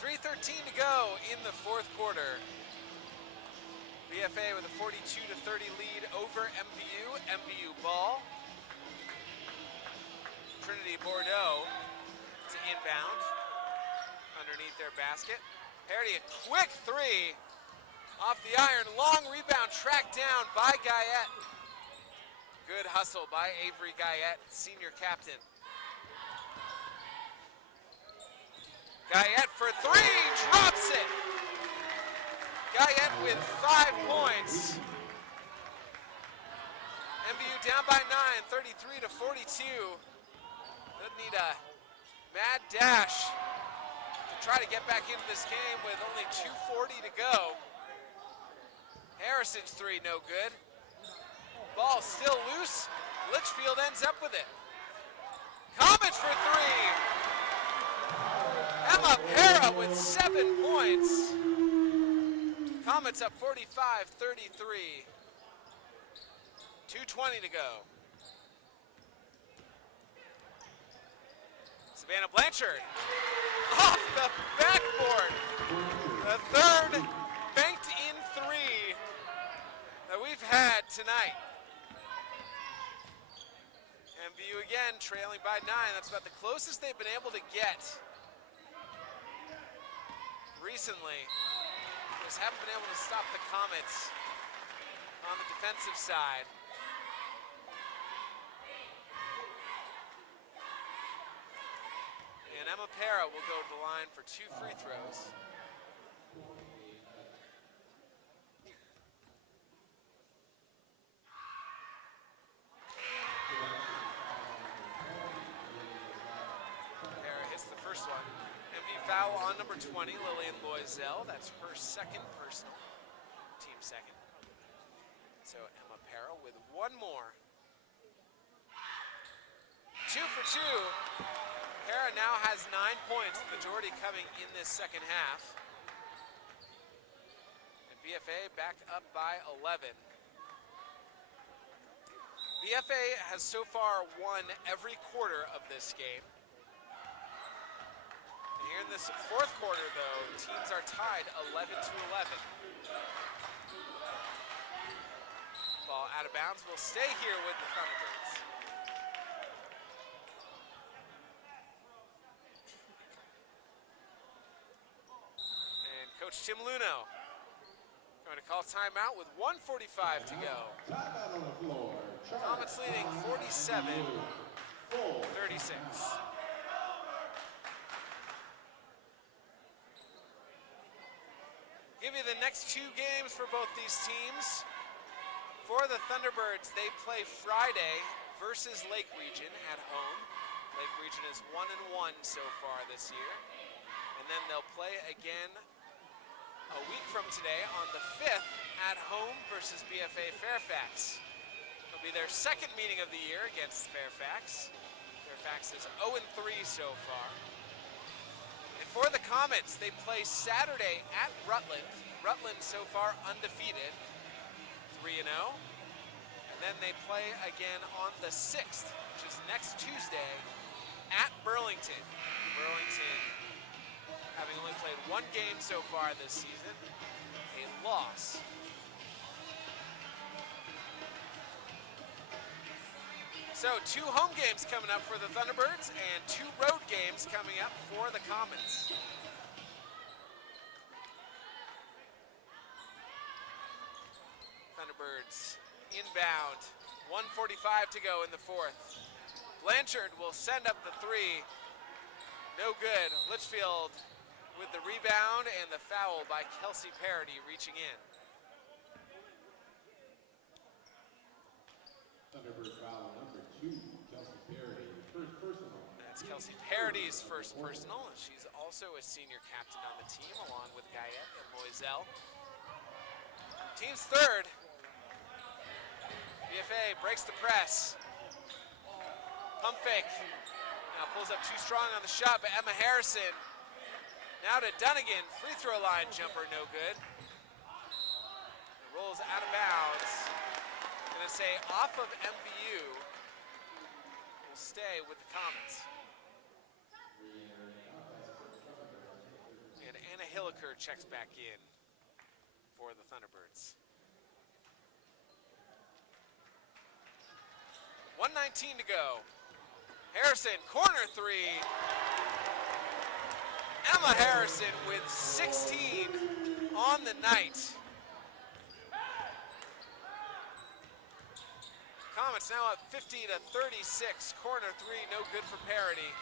.313 to go in the fourth quarter. BFA with a 42-30 lead over MVU. MVU ball. Trinity Bordeaux to inbound underneath their basket. Parity, a quick three off the iron. Long rebound tracked down by Guyette. Good hustle by Avery Guyette, senior captain. Guyette for three, drops it. Guyette with 5 points. MVU down by 9, 33-42. Doesn't need a mad dash to try to get back into this game with only 2:40 to go. Harrison's three, no good. Ball still loose. Litchfield ends up with it. Comets for three. Emma Para with 7 points. Comets up 45-33. 2:20 to go. Savannah Blanchard off the backboard. The third banked in three that we've had tonight. MVU again trailing by 9. That's about the closest they've been able to get recently. Just haven't been able to stop the Comets on the defensive side. And Emma Para will go to the line for 2 free throws. Para hits the first one. MV foul on number 20, Lillian Loisel. That's her second personal, team second. So Emma Para with one more. 2 for 2. Para now has 9 points, the majority coming in this second half. And BFA back up by 11. BFA has so far won every quarter of this game. And here in this fourth quarter, though, teams are tied 11-11. Ball out of bounds will stay here with the Thunderbirds. Coach Tim Luno going to call timeout with 1:45 to go. Timeout on the floor. Comets leading 47-36. Give you the next 2 games for both these teams. For the Thunderbirds, they play Friday versus Lake Region at home. Lake Region is 1-1 so far this year. And then they'll play again a week from today on the 5th at home versus BFA Fairfax. It'll be their second meeting of the year against Fairfax. Fairfax is 0-3 so far. And for the Comets, they play Saturday at Rutland. Rutland so far undefeated, 3-0. And then they play again on the 6th, which is next Tuesday, at Burlington. Burlington having only played one game so far this season, a loss. So 2 home games coming up for the Thunderbirds and 2 road games coming up for the Comets. Thunderbirds inbound, 1:45 to go in the 4th. Blanchard will send up the 3. No good. Litchfield with the rebound and the foul by Kelsey Parody reaching in. Thunderbird foul number 2, Kelsey Parody, first personal. That's Kelsey Parody's first personal. She's also a senior captain on the team along with Guyette and Loisel. Team's third. BFA breaks the press. Pump fake. Now pulls up too strong on the shot, but Emma Harrison. Now to Dunnigan, free throw line jumper, no good. It rolls out of bounds. Gonna say off of MVU. Will stay with the Comets. And Anna Hilliker checks back in for the Thunderbirds. 1:19 to go. Harrison, corner 3. Emma Harrison with 16 on the night. Comets now up 50-36. Corner 3, no good for Parody.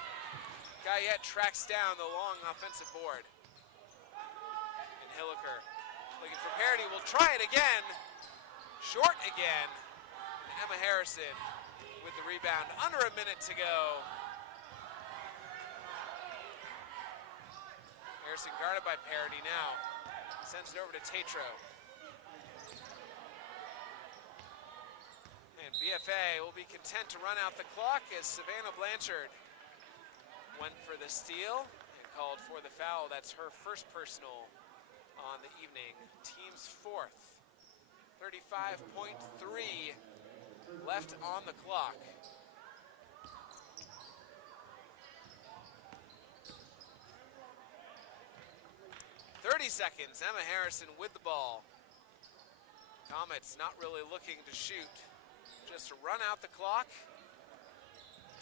Guyette tracks down the long offensive board. And Hilliker looking for Parody, will try it again. Short again. And Emma Harrison with the rebound. Under a minute to go. Harrison guarded by Parody now. Sends it over to Tatro. And BFA will be content to run out the clock as Savannah Blanchard went for the steal and called for the foul. That's her first personal on the evening. Team's 4th. 35.3 left on the clock. Seconds, Emma Harrison with the ball. Comets not really looking to shoot, just to run out the clock.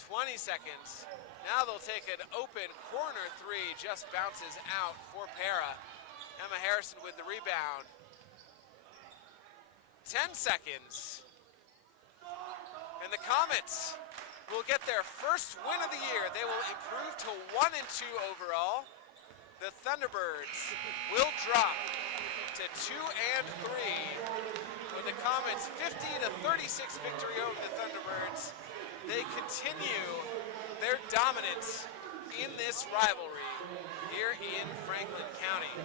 20 seconds. Now they'll take an open corner 3, just bounces out for Para. Emma Harrison with the rebound. 10 seconds. And the Comets will get their first win of the year. They will improve to 1-2 overall. The Thunderbirds will drop to 2-3 with the Comets' 50-36 victory over the Thunderbirds. They continue their dominance in this rivalry here in Franklin County.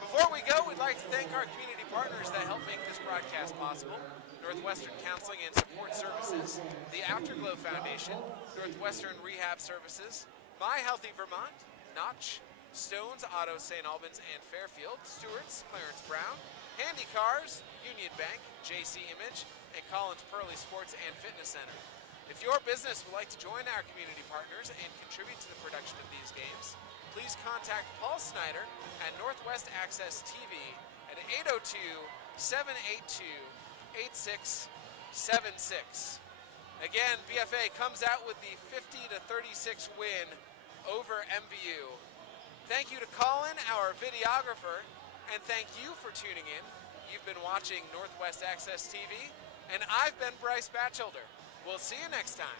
Before we go, we'd like to thank our community partners that help make this broadcast possible. Northwestern Counseling and Support Services, the Afterglow Foundation, Northwestern Rehab Services, My Healthy Vermont, Notch, Stones Auto St. Albans and Fairfield, Stewart's, Clarence Brown, Handy Cars, Union Bank, JC Image, and Collins Pearly Sports and Fitness Center. If your business would like to join our community partners and contribute to the production of these games, please contact Paul Snyder at Northwest Access TV at 802-782-8676. Again, BFA comes out with the 50-36 win over MVU. Thank you to Colin, our videographer, and thank you for tuning in. You've been watching Northwest Access TV, and I've been Bryce Batchelder. We'll see you next time.